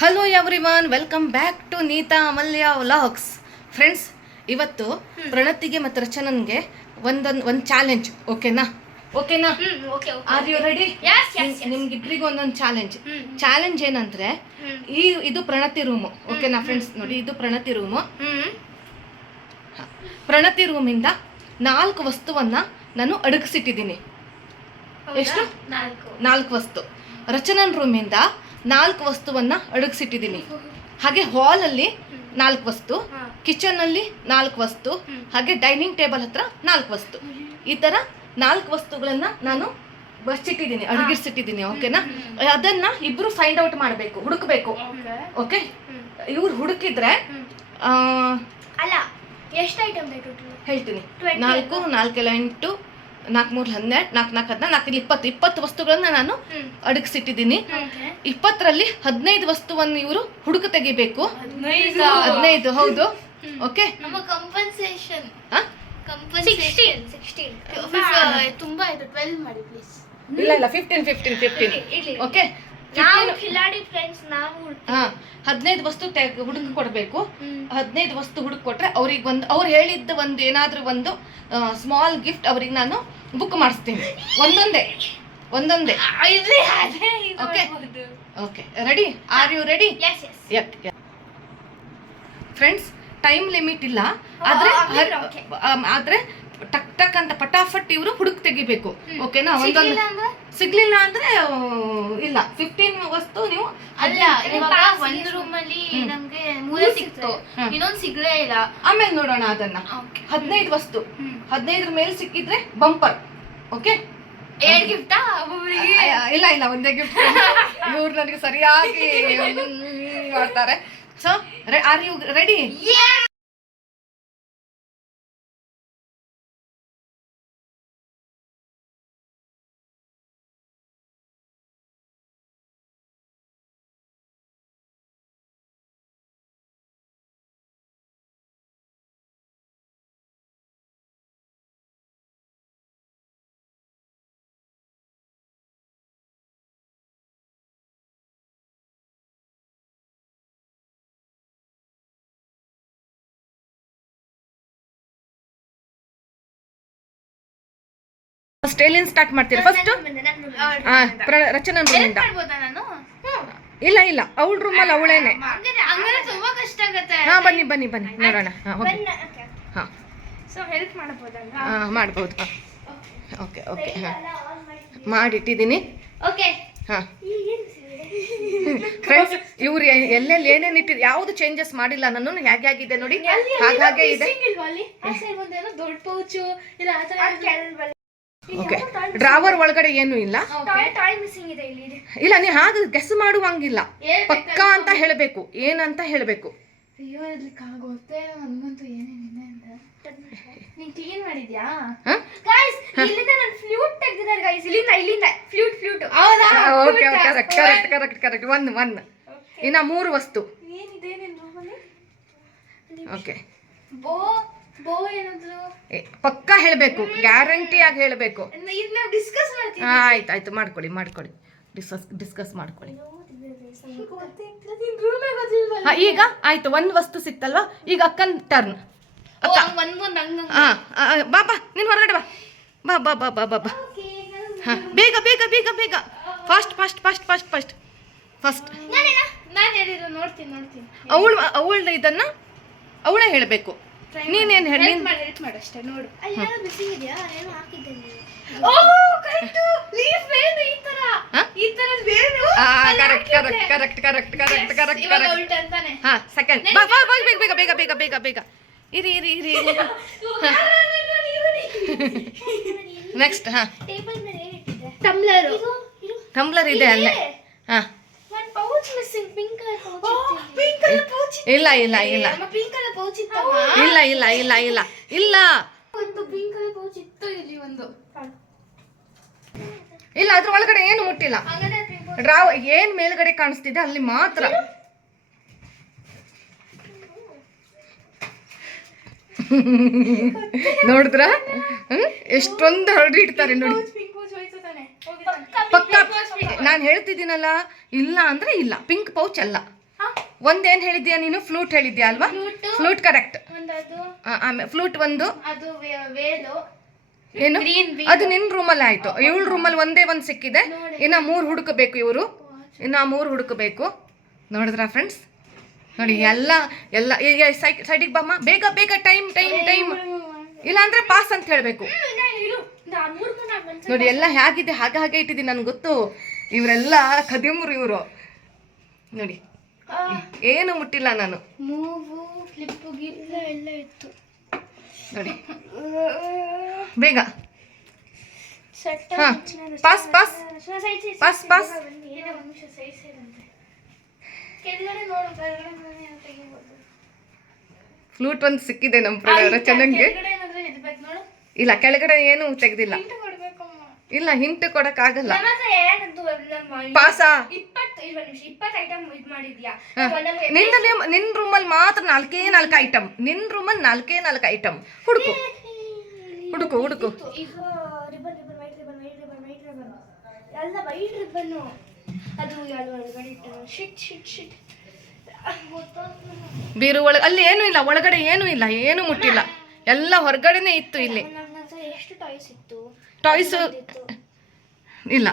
Hello everyone, welcome back to Neeta Amalya vlogs. Friends, ಇವತ್ತು ಪ್ರಣತಿಗೆ ಮತ್ತು ರಚನನ್ಗೆ ಒಂದು ಚಾಲೆಂಜ್. ಓಕೆನಾ? R you ready? ನಿಮ್ಗಿಬ್ರಿಗೂ ಒಂದೊಂದು ಚಾಲೆಂಜ್ ಏನಂದ್ರೆ, ಇದು ಪ್ರಣತಿ ರೂಮು. ಓಕೆನಾ ಫ್ರೆಂಡ್ಸ್? ನೋಡಿ, ಇದು ಪ್ರಣತಿ ರೂಮು. ಪ್ರಣತಿ ರೂಮಿಂದ 4 ವಸ್ತುವನ್ನ ನಾನು ಅಡಗಿಸಿಟ್ಟಿದ್ದೀನಿ. ಎಷ್ಟು? 4 ವಸ್ತು. ರಚನನ್ ರೂಮಿಂದ 4 ವಸ್ತುವನ್ನ ಅಡಗಿಸಿಟ್ಟಿದ್ದೀನಿ. ಹಾಗೆ ಹಾಲಲ್ಲಿ 4 ವಸ್ತು, ಕಿಚನ್ ಅಲ್ಲಿ 4 ವಸ್ತು, ಹಾಗೆ ಡೈನಿಂಗ್ ಟೇಬಲ್ ಹತ್ರ 4 ವಸ್ತು. ಈ ತರ 4 ವಸ್ತುಗಳನ್ನ ನಾನು ಬಚ್ಚಿಟ್ಟಿದ್ದೀನಿ, ಅಡಗಿಸಿಟ್ಟಿದ್ದೀನಿ. ಓಕೆನಾ? ಅದನ್ನ ಇಬ್ರು ಫೈಂಡ್ ಔಟ್ ಮಾಡಬೇಕು, ಹುಡುಕ್ಬೇಕು. ಓಕೆ? ಇವ್ರು ಹುಡುಕಿದ್ರೆ ಅಲ್ಲ, ಎಷ್ಟು ಐಟಮ್ ಹೇಳ್ತೀನಿ. 4 4 8 4 3 12 4 4 14 20 ವಸ್ತುಗಳನ್ನ ನಾನು ಅಡಗಿಸಿಟ್ಟಿದ್ದೀನಿ. 20ರಲ್ಲಿ 15 ವಸ್ತುವನ್ನು ಇವರು ಹುಡುಕು ತೆಗಿಬೇಕು. 15. ಹೌದು. ಓಕೆ? ತುಂಬಾ ಇದೆ. 12 ಮಾಡಿ ಪ್ಲೀಸ್. ಇಲ್ಲ 15. ಓಕೆ? ಖಿಲಾಡಿ ಫ್ರೆಂಡ್ಸ್, ನಾವು 15 ವಸ್ತು ಹುಡುಕಿ ಕೊಡ್ಬೇಕು. 15 ವಸ್ತು ಹುಡುಕಿ ಕೊಟ್ರೆ ಅವ್ರಿಗೆ ಅವ್ರು ಹೇಳಿದ್ದ ಏನಾದ್ರೂ ಒಂದು ಸ್ಮಾಲ್ ಗಿಫ್ಟ್ ಅವ್ರಿಗೆ ನಾನು ಬುಕ್ ಮಾಡಿಸ್ತೀನಿ. ಒಂದೊಂದೇ. Okay, ready? Are you ready? Friends, time limit ಇಲ್ಲ, ಆದ್ರೆ ಟಕ್ ಟಕ್ ಅಂತ ಪಟಾಫಟ್ ಇವರು ಹುಡುಕ್ ತೆಗಿಬೇಕು. ಓಕೆನಾ? ಸಿಗ್ಲಿಲ್ಲ ಅಂದ್ರೆ ಇಲ್ಲ. 15 ವಸ್ತು ನೀವು ಅಲ್ಲ. ಇವಾಗ ಒಂದು ರೂಮ್ ಅಲ್ಲಿ ನಮ್ಗೆ 3 ಸಿಕ್ತು, ಇನ್ನೊಂದು ಸಿಗ್ಲೇ ಇಲ್ಲ. ಆಮೇಲೆ ನೋಡೋಣ ಅದನ್ನ. 15 ವಸ್ತು, 15 ಮೇಲೆ ಸಿಕ್ಕಿದ್ರೆ ಬಂಪರ್. ಓಕೆ? 2 ಗಿಫ್ಟಾ? ಇಲ್ಲ, ಒಂದೇ ಗಿಫ್ಟ್. ಇವ್ರು ನನಗೆ ಸರಿಯಾಗಿ ಮಾಡ್ತಾರೆ. So, are you ready? ಸ್ಟೇಲಿನ್ ಸ್ಟಾರ್ಟ್ ಮಾಡ್ತೀರಾ ಫಸ್ಟ್? ರಚನಾ ರೂಮಿಂದ. ಇಲ್ಲ ಅವಳ ರೂಮಲ್ಲಿ ಅವಳೇನೆ. ಬನ್ನಿ ನೋಡೋಣ. ಮಾಡ್ಬೋದು. ಓಕೆ, ಮಾಡಿಟ್ಟಿದ್ದೀನಿ. ಫ್ರೆಂಡ್ಸ್, ಇವ್ರು ಎಲ್ಲೆಲ್ಲಿ ಏನೇನು ಇಟ್ಟಿದ್ದು ಯಾವ್ದು ಚೇಂಜಸ್ ಮಾಡಿಲ್ಲ ನಾನು. ಹೇಗಾಗಿದೆ ನೋಡಿ, ಹಾಗೆ ಇದೆ. ಓಕೆ, ಡ್ರಾವರ್ ಒಳಗಡೆ ಏನು ಇಲ್ಲ. ಇಲ್ಲ, ನೀ ಹಾಗೆ ಗೆಸ್ ಮಾಡುವಂಗಿಲ್ಲ. ಪಕ್ಕಾ ಅಂತ ಹೇಳಬೇಕು. ಏನಂತ ಹೇಳಬೇಕು. ಕರೆಕ್ಟ್. ಒಂದು ಇನ್ನ 3 ವಸ್ತು. ಓಕೆ, ಪಕ್ಕಾ ಹೇಳಬೇಕು, ಗ್ಯಾರಂಟಿ ಆಗಿ ಹೇಳಬೇಕು. ಆಯ್ತು, ಮಾಡ್ಕೊಳ್ಳಿ. ಡಿಸ್ಕಸ್ ಮಾಡ್ಕೊಳ್ಳಿ. ಈಗ ಆಯ್ತು, 1 ವಸ್ತು ಸಿಕ್ತಲ್ವಾ? ಈಗ ಅಕ್ಕನ್ ಟರ್ನ್. ಬಾಬಾ, ನೀನ್ ಹೊರಗಡೆ ಬಾ. ಬೇಗ. ಫಾಸ್ಟ್. ಅವಳ ಇದನ್ನ ಅವಳೇ ಹೇಳಬೇಕು. ನೀನೇನು ಹೇಳಿ? ಕರೆಕ್ಟ್. ಸೆಕೆಂಡ್. ಬೇಗ. ಇರಿ. ನೆಕ್ಸ್ಟ್. ಟಂಬ್ಲರ್ ಇದೆ ಅಲ್ಲೇ. ಇಲ್ಲ. ಇಲ್ಲ, ಅದ್ರ ಒಳಗಡೆ ಏನು ಮುಟ್ಟಿಲ್ಲ. ಡ್ರಾವ್ ಏನ್ ಮೇಲ್ಗಡೆ ಕಾಣಿಸ್ತಿದೆ ಅಲ್ಲಿ ಮಾತ್ರ. ನೋಡಿದ್ರ ಎಷ್ಟೊಂದು ಹರಡಿ ಇಡ್ತಾರೆ ನೋಡಿ. ಪಕ್ಕ ನಾನು ಹೇಳ್ತಿದ್ದೀನಲ್ಲ, ಇಲ್ಲ ಅಂದ್ರೆ ಇಲ್ಲ. ಪಿಂಕ್ ಪೌಚ್ ಅಲ್ಲ, ಒಂದೇನ್ ಹೇಳಿದ್ಯಾ ನೀನು? ಫ್ಲೂಟ್ ಹೇಳಿದ್ಯಾ ಅಲ್ವಾ? Flute correct. ಒಂದದು ಆಮೇಲೆ ಫ್ಲೂಟ್ ಒಂದು ಅದು ವೇಲು ಏನು ಗ್ರೀನ್ ಅದು ನಿನ್ ರೂಮಲ್ಲಿ ಆಯ್ತು. ಇವಳ ರೂಮಲ್ಲಿ ಒಂದೇ ಒಂದು ಸಿಕ್ಕಿದೆ, ಇನ್ನ 3 ಹುಡುಕಬೇಕು ಇವರು, ಇನ್ನ 3 ಹುಡುಕಬೇಕು. ನೋಡಿದ್ರಾ ಫ್ರೆಂಡ್ಸ್? ನೋಡಿ ಎಲ್ಲ ಎಲ್ಲ ಈಗ ಸೈಡಿಗೆ ಬಮ್ಮ, ಬೇಗ ಬೇಗ, ಟೈಮ್ ಟೈಮ್ ಟೈಮ್, ಇಲ್ಲ ಅಂದ್ರೆ ಪಾಸ್ ಅಂತ ಹೇಳ್ಬೇಕು. ನೋಡಿ ಎಲ್ಲ ಹೇಗಿದೆ ಹಾಗೆ ಹಾಗೆ ಇಟ್ಟಿದ್ದೀನಿ, ನನ್ಗೆ ಗೊತ್ತು. ಇವರೆಲ್ಲ ಕದಿಮರು ಇವರು. ನೋಡಿ ಏನು ಮುಟ್ಟಿಲ್ಲ ನಾನು. ಮೂವು ಫ್ಲಿಪ್ಪು ಗಿಲ್ಲ ಎಲ್ಲ ಇತ್ತು ನೋಡಿ ಬೇಗ. ಹಾ pass pass pass pass. Flute ಒಂದು ಸಿಕ್ಕಿದೆ ನಮ್ಮ ರಚನೆಗೆ. ಇಲ್ಲ ಕೆಳಗಡೆ ಏನು ತೆಗ್ದಿಲ್ಲ. ಇಲ್ಲ ಹಿಂಟ್ ಕೊಡಕ್ಕಾಗಲ್ಲ. ಪಾಸಾ? ನಿನ್ ರೂಮಲ್ಲಿ ಮಾತ್ರ 4 ಐಟಮ್. ನಿನ್ ರೂಮಲ್ಲಿ 4 ಐಟಮ್. ಹುಡುಕು ಹುಡುಕು ಹುಡುಕು. ಬೀರು ಒಳಗೆ ಅಲ್ಲಿ ಏನೂ ಇಲ್ಲ, ಒಳಗಡೆ ಏನೂ ಇಲ್ಲ, ಏನು ಮುಟ್ಟಿಲ್ಲ, ಎಲ್ಲ ಹೊರಗಡೆನೆ ಇತ್ತು. ಇಲ್ಲಿ ಎಷ್ಟು ಟಾಯ್ಸ್ ಇತ್ತು? ಟಾಯ್ಸ್ ಇಲ್ಲ.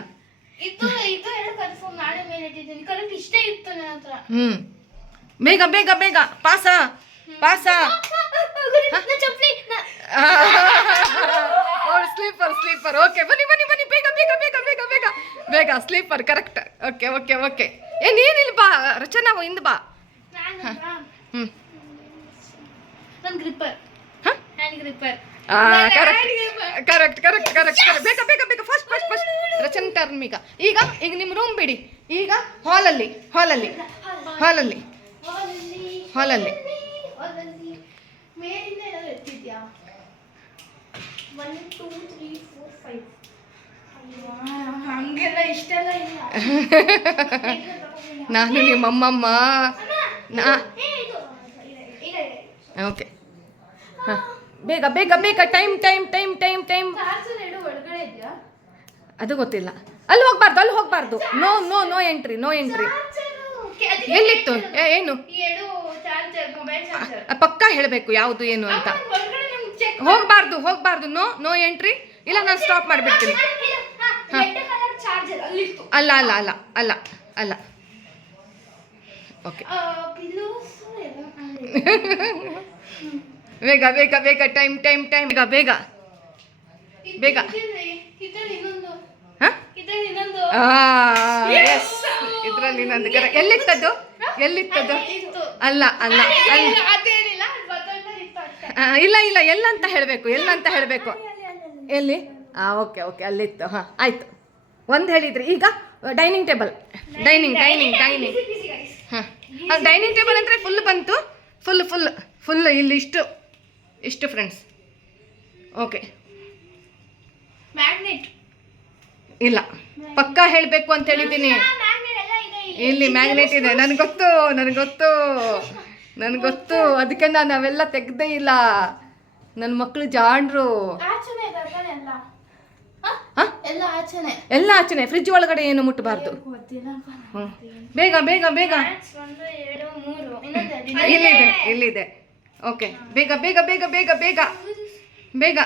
ಬೇಗ ಬೇಗ ಬೇಗ. ಪಾಸಾ ಪಾಸಾ? Sleeper sleeper. ಓಕೆ ಬನ್ನಿ ಬನ್ನಿ ಬನ್ನಿ, ಬೇಗ ಬೇಗ ಬೇಗ ಬೇಗ ಬೇಗ ಬೇಗ. Sleeper correct. Okay okay okay. ನೀನಿಲ್ ಬಾ ರಚನಾ, ಹಿಂದ್ ಬಾ. Correct correct correct. ಬೇಗ ಬೇಗ ಬೇಗ, first first first. Rachana turn. ಈಗ ಈಗ ಈಗ ನಿಮ್ಮ ರೂಮ್ ಬಿಡಿ. ಈಗ ಹಾಲಲ್ಲಿ ಹಾಲಲ್ಲಿ ಹಾಲಲ್ಲಿ ಹಾಲಲ್ಲಿ ನಾನು ನಿಮ್ಮಮ್ಮಮ್ಮ. ಓಕೆ ಬೇಗ ಬೇಗ ಬೇಗ, time time time time time. ಅದು ಗೊತ್ತಿಲ್ಲ. ಅಲ್ಲಿ ಹೋಗ್ಬಾರ್ದು, ಅಲ್ಲಿ ಹೋಗ್ಬಾರ್ದು. No no no entry, no entry. ಎಲ್ಲಿತ್ತು? ಏನು ಪಕ್ಕ ಹೇಳಬೇಕು ಯಾವುದು ಏನು ಅಂತ. ಹೋಗ್ಬಾರ್ದು ಹೋಗ್ಬಾರ್ದು. No no entry. ಇಲ್ಲ ನಾನು ಸ್ಟಾಪ್ ಮಾಡಿಬಿಡ್ತೀನಿ. ಅಲ್ಲ ಅಲ್ಲ ಅಲ್ಲ ಅಲ್ಲ ಅಲ್ಲ. ಓಕೆ ಬೇಗ ಬೇಗ ಬೇಗ, ಟೈಮ್ ಟೈಮ್ ಟೈಮ್. ಬೇಗ ಬೇಗ ಬೇಗ. ಇದ್ರಲ್ಲಿ ಇನ್ನೊಂದು ಕರೆ. ಎಲ್ಲಿತ್ತದು? ಎಲ್ಲಿತ್ತದು? ಅಲ್ಲ ಅಲ್ಲ ಇಲ್ಲ ಇಲ್ಲ, ಎಲ್ಲ ಅಂತ ಹೇಳಬೇಕು, ಎಲ್ಲ ಅಂತ ಹೇಳಬೇಕು. ಎಲ್ಲಿ? ಓಕೆ ಓಕೆ, ಅಲ್ಲಿತ್ತು. ಹಾಂ ಆಯಿತು. ಒಂದು ಹೇಳಿದ್ರಿ. ಈಗ dining table. Dining dining dining. ಹಾಂ ಡೈನಿಂಗ್ ಟೇಬಲ್ ಅಂದರೆ ಫುಲ್ ಬಂತು. ಫುಲ್ ಫುಲ್ ಫುಲ್ ಇಲ್ಲಿ ಇಷ್ಟು ಇಷ್ಟು ಫ್ರೆಂಡ್ಸ್. ಓಕೆ ಮ್ಯಾಗ್ನೆಟ್ ಇಲ್ಲ, ಪಕ್ಕ ಹೇಳಬೇಕು ಅಂತ ಹೇಳಿದ್ದೀನಿ. ಇಲ್ಲಿ ಮ್ಯಾಗ್ನೆಟ್ ಇದೆ. ನನಗೆ ಗೊತ್ತು ನನಗೆ ಗೊತ್ತು ನನಗೆ ಗೊತ್ತು. ಅದಕ್ಕೆ ನಾನು ಅವೆಲ್ಲ ತೆಗ್ದೇ ಇಲ್ಲ. ನನ್ನ ಮಕ್ಕಳು ಜಾಣ್ರು. ಎಲ್ಲ ಆಚೆನೆ. ಫ್ರಿಜ್ ಒಳಗಡೆ ಏನು ಮುಟ್ಟಬಾರ್ದು. ಬೇಗ ಬೇಗ ಬೇಗ. ಇಲ್ಲಿದೆ ಇಲ್ಲಿದೆ. ಓಕೆ ಬೇಗ ಬೇಗ ಬೇಗ ಬೇಗ ಬೇಗ ಬೇಗ.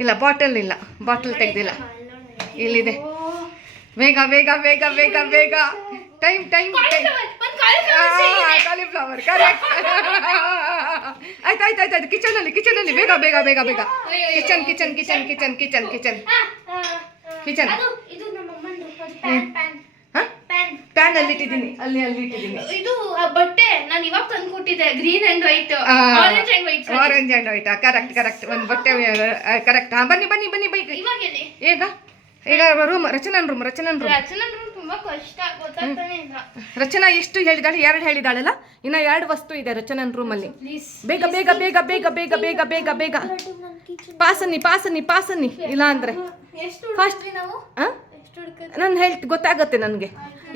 ಇಲ್ಲ ಬಾಟಲ್ ಇಲ್ಲ, ಬಾಟಲ್ ತೆಗ್ದಿಲ್ಲ. ಇಲ್ಲಿದೆ. ಬೇಗ ಬೇಗ ಬೇಗ ಬೇಗ ಬೇಗ. Time time time. Cauliflower correct. ಆಯ್ತು ಆಯ್ತು ಆಯ್ತು ಆಯ್ತು. ಕಿಚನಲ್ಲಿ ಕಿಚನಲ್ಲಿ. ಬೇಗ ಬೇಗ ಬೇಗ ಬೇಗ. Kitchen kitchen kitchen kitchen kitchen kitchen kitchen. Pan ಅಲ್ಲಿ ಇಟ್ಟಿದ್ದೀನಿ, ಅಲ್ಲಿ ಅಲ್ಲಿ ಇಟ್ಟಿದ್ದೀನಿ. ಇದು ಬಟ್ಟೆ ನಾನು ಇವಾಗ ತಂದ್ಕೊಟ್ಟಿದ್ದೆ, green and white, orange and white. Orange and white correct correct. ಒಂದು ಬಟ್ಟೆ ಕರೆಕ್ಟ್. ಹಾಂ ಬನ್ನಿ ಬನ್ನಿ ಬನ್ನಿ ಬೈಕ್. ಈಗ ಈಗ ರೂಮ್ ರಚನನ್ ರೂಮ್. ರಚನನ್ ರೂಮ್. ರಚನನ್ ರೂಮ್ ತುಂಬಾ ಕಷ್ಟ, ಗೊತ್ತಾಗ್ತಾನೆ ಇಲ್ಲ. ರಚನಾ ಎಷ್ಟು ಹೇಳಿದಾಳೆ? 2 ಹೇಳಿದಾಳಲ್ಲ. ಇನ್ನ 2 ವಸ್ತು ಇದೆ ರಚನನ್ ರೂಮಲ್ಲಿ. ಬೇಗ ಬೇಗ ಬೇಗ ಬೇಗ ಬೇಗ ಬೇಗ ಬೇಗ ಬೇಗ. ಪಾಸನ್ನಿ ಪಾಸನ್ನಿ ಪಾಸನ್ನಿ. ಇಲ್ಲ ಅಂದ್ರೆ ಫಾಸ್ಟ್. ನಾನು ಗೊತ್ತಾಗುತ್ತೆ ನನಗೆ.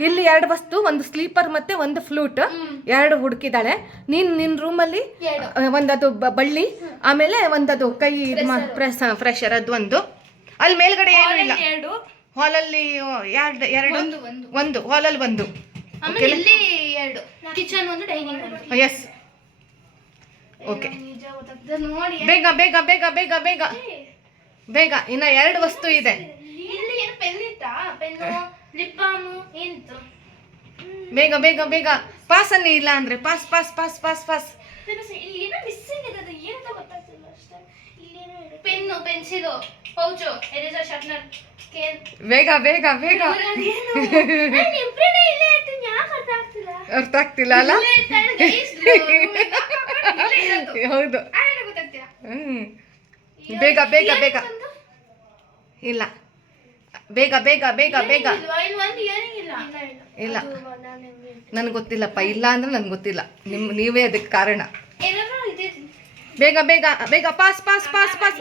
ಇಲ್ಲಿ 2 ವಸ್ತು, ಒಂದು ಸ್ಲೀಪರ್ ಮತ್ತೆ ಒಂದು ಫ್ಲೂಟ್, 2 ಹುಡುಕಿದಾಳೆ. ನಿನ್ನ ರೂಮಲ್ಲಿ ಒಂದದು ಬಳ್ಳಿ, ಆಮೇಲೆ ಒಂದದು ಕೈ ಫ್ರೆಶರ್ ಅದು ಒಂದು. ಅಲ್ಲಿ ಮೇಲ್ಗಡೆ ಏನು ಇಲ್ಲ. ಹಾಲಲ್ಲಿ 2 ಒಂದು ಹಾಲಲ್ಲಿ ಒಂದು. ಆಮೇಲೆ ಇಲ್ಲಿ 2 ಕಿಚನ್ ಒಂದು ಡೈನಿಂಗ್ ಒಂದು. ಎಸ್ ಓಕೆ ನಿಜ ಗೊತ್ತಾಗ್ತದೆ ನೋಡಿ. ಬೇಗ ಬೇಗ ಬೇಗ ಬೇಗ ಬೇಗ ಬೇಗ ಇನ್ನ 2 ವಸ್ತು ಇದೆ. ಇಲ್ಲಿ ಏನು ಪೆನ್ ಇತ್ತಾ? ಪೆನ್ನು, ಲಿಪ್ ಬಾಮ್ ಏನಿತ್ತು? ಬೇಗ ಬೇಗ ಬೇಗ ಪಾಸ್ ಅಲ್ಲಿ ಇಲ್ಲ ಅಂದ್ರೆ pass pass pass pass pass. ಇಲ್ಲಿ ಏನೋ ಮಿಸ್ಸಿಂಗ್ ಇದೆ, ಅದು ಏನಂತ ಗೊತ್ತಾಗ್ತಿಲ್ಲ ಅಷ್ಟೇ. ಇಲ್ಲಿ ಏನೋ ಇದೆ, pen, pencil, pouch, eraser, sharpener, scale. ಬೇಗ ಬೇಗ ಬೇಗ ಇಬ್ರೇ ಇಲ್ಲೇ ಇರ್ತೀನಿ, ಯಾಕೆ ಅರ್ಥ ಆಗ್ತಿಲ್ಲ? ಅರ್ಥ ಆಗ್ತಿಲ್ಲ ಅಲ್ಲ? ಹೌದು ಗೊತ್ತಾಗ್ತಿಲ್ಲ. ಬೇಗ ಬೇಗ ಬೇಗ ಇಲ್ಲ ಬೇಗ ಬೇಗ ಬೇಗ ಬೇಗ ಇಲ್ಲಿ ಒಂದು ಇಯರಿಂಗ್ ಇಲ್ಲ. ಇಲ್ಲ ನನ್ಗೆ ಗೊತ್ತಿಲ್ಲಪ್ಪ. ಇಲ್ಲ ಅಂದ್ರೆ ನನ್ಗೆ ಗೊತ್ತಿಲ್ಲ. ನೀವೇ ಅದಕ್ಕೆ ಕಾರಣ. ಏನಾದ್ರೂ ಇದೆ. ಬೇಗ ಬೇಗ ಬೇಗ pass pass pass pass.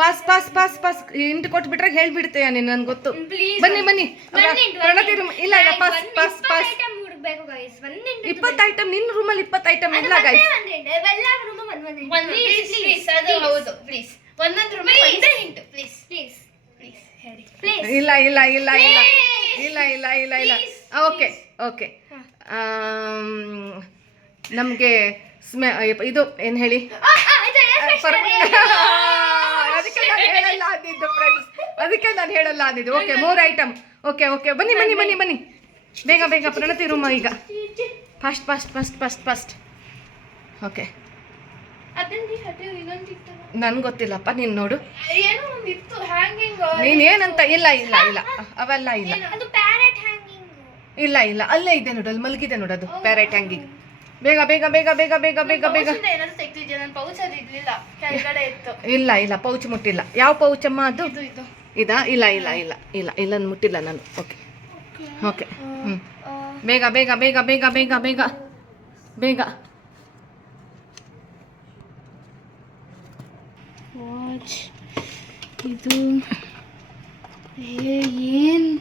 Pass pass pass pass into ಕೊಟ್ಬಿಟ್ರೆ ಹೇಳ್ಬಿಡ್ತೀಯ ನೀನು, ನನ್ಗೆ ಗೊತ್ತು. ಬನ್ನಿ ಬನ್ನಿ ಪ್ರಣತಿ ರೂಮ್. ಇಲ್ಲ ಇಲ್ಲ ಪಾಸ್ ಪಾಸ್ ಪಾಸ್. 20 ಐಟಮ್ ನಿನ್ನ ರೂಮಲ್ಲಿ 20 ಐಟಮ್ ಇಲ್ಲ ಗೈಸ್. ಇಲ್ಲ ಇಲ್ಲ ಇಲ್ಲ ಇಲ್ಲ ಇಲ್ಲ ಇಲ್ಲ ಇಲ್ಲ ಇಲ್ಲ. ಓಕೆ ಓಕೆ ನಮಗೆ ಇದು ಏನು ಹೇಳಿ, ಅದಕ್ಕೆ ನಾನು ಹೇಳಲ್ಲ ಅಂದಿದ್ದು ಫ್ರೆಂಡ್ಸ್, ಅದಕ್ಕೆ ನಾನು ಹೇಳಲ್ಲ ಅಂದಿದ್ದು. Okay 3 item. ಓಕೆ ಓಕೆ ಬನ್ನಿ ಬನ್ನಿ ಬನ್ನಿ ಬನ್ನಿ ಬೇಗ ಬೇಗ ಪ್ರಣತಿ ರೂಮ ಈಗ. Fast fast fast fast fast. Okay ನನ್ಗೆ ಗೊತ್ತಿಲ್ಲಪ್ಪ, ನೀನು ನೋಡು. ನೀನೇನಂತ. ಇಲ್ಲ ಇಲ್ಲ ಇಲ್ಲ ಅವೆಲ್ಲ ಇಲ್ಲ ಇಲ್ಲ ಇಲ್ಲ ಅಲ್ಲೇ ಇದೆ ನೋಡು, ಅಲ್ಲಿ ಮಲಗಿದೆ ನೋಡು, ಅದು ಪ್ಯಾರೆಟ್ ಹ್ಯಾಂಗಿಂಗ್. ಬೇಗ ಬೇಗ ಬೇಗ ಬೇಗ ಬೇಗ ಬೇಗ ಬೇಗ. ಇಲ್ಲ ಇಲ್ಲ ಪೌಚ್ ಮುಟ್ಟಿಲ್ಲ. ಯಾವ ಪೌಚ್ ಅಮ್ಮ ಅದು? ಇದಾ? ಇಲ್ಲ ಇಲ್ಲ ಇಲ್ಲ ಇಲ್ಲ ಇಲ್ಲ ಮುಟ್ಟಿಲ್ಲ ನಾನು. ಓಕೆ ಓಕೆ ಬೇಗ ಬೇಗ ಬೇಗ ಬೇಗ ಬೇಗ ಬೇಗ ಬೇಗ. ವಾಚ್ ಇದು ಏನು?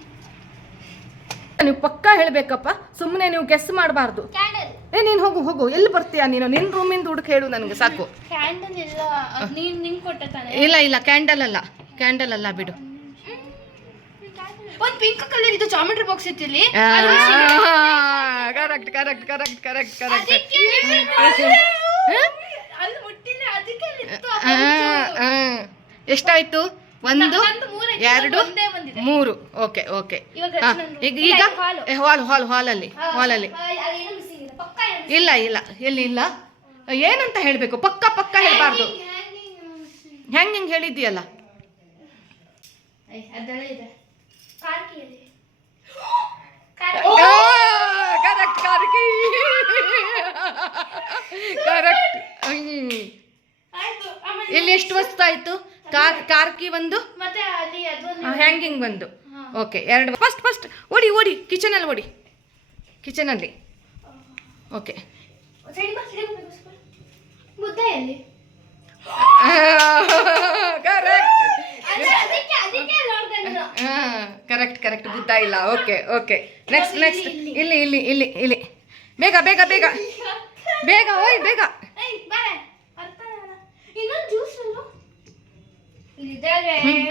ನೀವು ಪಕ್ಕ ಹೇಳ್ಬೇಕಪ್ಪ, ಸುಮ್ಮನೆ ನೀವು ಗೆಸ್ ಮಾಡಬಾರ್ದು. ನೀನು ಹೋಗು ಹೋಗು, ಎಲ್ಲಿ ಬರ್ತೀಯಾ ನೀನು? ನಿನ್ನ ರೂಮಿಂದ ಹುಡುಕ್ ಹೇಳು ನನಗೆ ಸಾಕು. ಕ್ಯಾಂಡಲ್ ಇಲ್ಲ, ನೀನು ನಿಂಗೆ ಕೊಟ್ಟೆ ತಾನೆ? ಇಲ್ಲ ಇಲ್ಲ ಕ್ಯಾಂಡಲ್ ಅಲ್ಲ, ಕ್ಯಾಂಡಲ್ ಅಲ್ಲ ಬಿಡು. ಒಂದು ಪಿಂಕ್ ಕಲರ್ ಇದು ಜಾಮೆಟ್ರಿ ಬಾಕ್ಸ್ ಇತ್ತು ಇಲ್ಲಿ. Correct correct correct correct correct. ಅಲ್ಲಿ ಮುಟ್ಟಿಲ್ಲ, ಅದಕ್ಕೆ ಎಷ್ಟಾಯ್ತು? 1 2 3. ಓಕೆ ಓಕೆ ಈಗ ಹಾಲಲ್ಲಿ ಹಾಲಲ್ಲಿ ಇಲ್ಲ ಇಲ್ಲ ಎಲ್ಲಿ ಇಲ್ಲ. ಏನಂತ ಹೇಳಬೇಕು? ಪಕ್ಕ ಪಕ್ಕ ಹೇಳಬಾರ್ದು. ಹ್ಯಾಂಗಿಂಗ್ ಹೇಳಿದ್ದೀಯಲ್ಲ. ಕರೆಕ್ಟ್ ಕಾರ್ಕಿ ಕರೆಕ್ಟ್. ಇಲ್ಲಿ ಎಷ್ಟು ವಸ್ತು ಆಯ್ತು? ಕಾರ್ಕಿ ಒಂದು, ಹ್ಯಾಂಗಿಂಗ್ ಒಂದು. ಓಕೆ 2. ಫಸ್ಟ್ ಫಸ್ಟ್ ಓಡಿ ಓಡಿ ಕಿಚನಲ್ಲಿ ಓಡಿ, ಕಿಚನಲ್ಲಿ. ಓಕೆ ಕರೆಕ್ಟ್ ಕರೆಕ್ಟ್ ಬುದ್ಧ ಇಲ್ಲ. Okay okay next next. ಇಲ್ಲಿ ಇಲ್ಲಿ ಇಲ್ಲಿ ಇಲ್ಲಿ ಬೇಗ ಬೇಗ ಬೇಗ ಬೇಗ ಓಯ್ ಬೇಗ.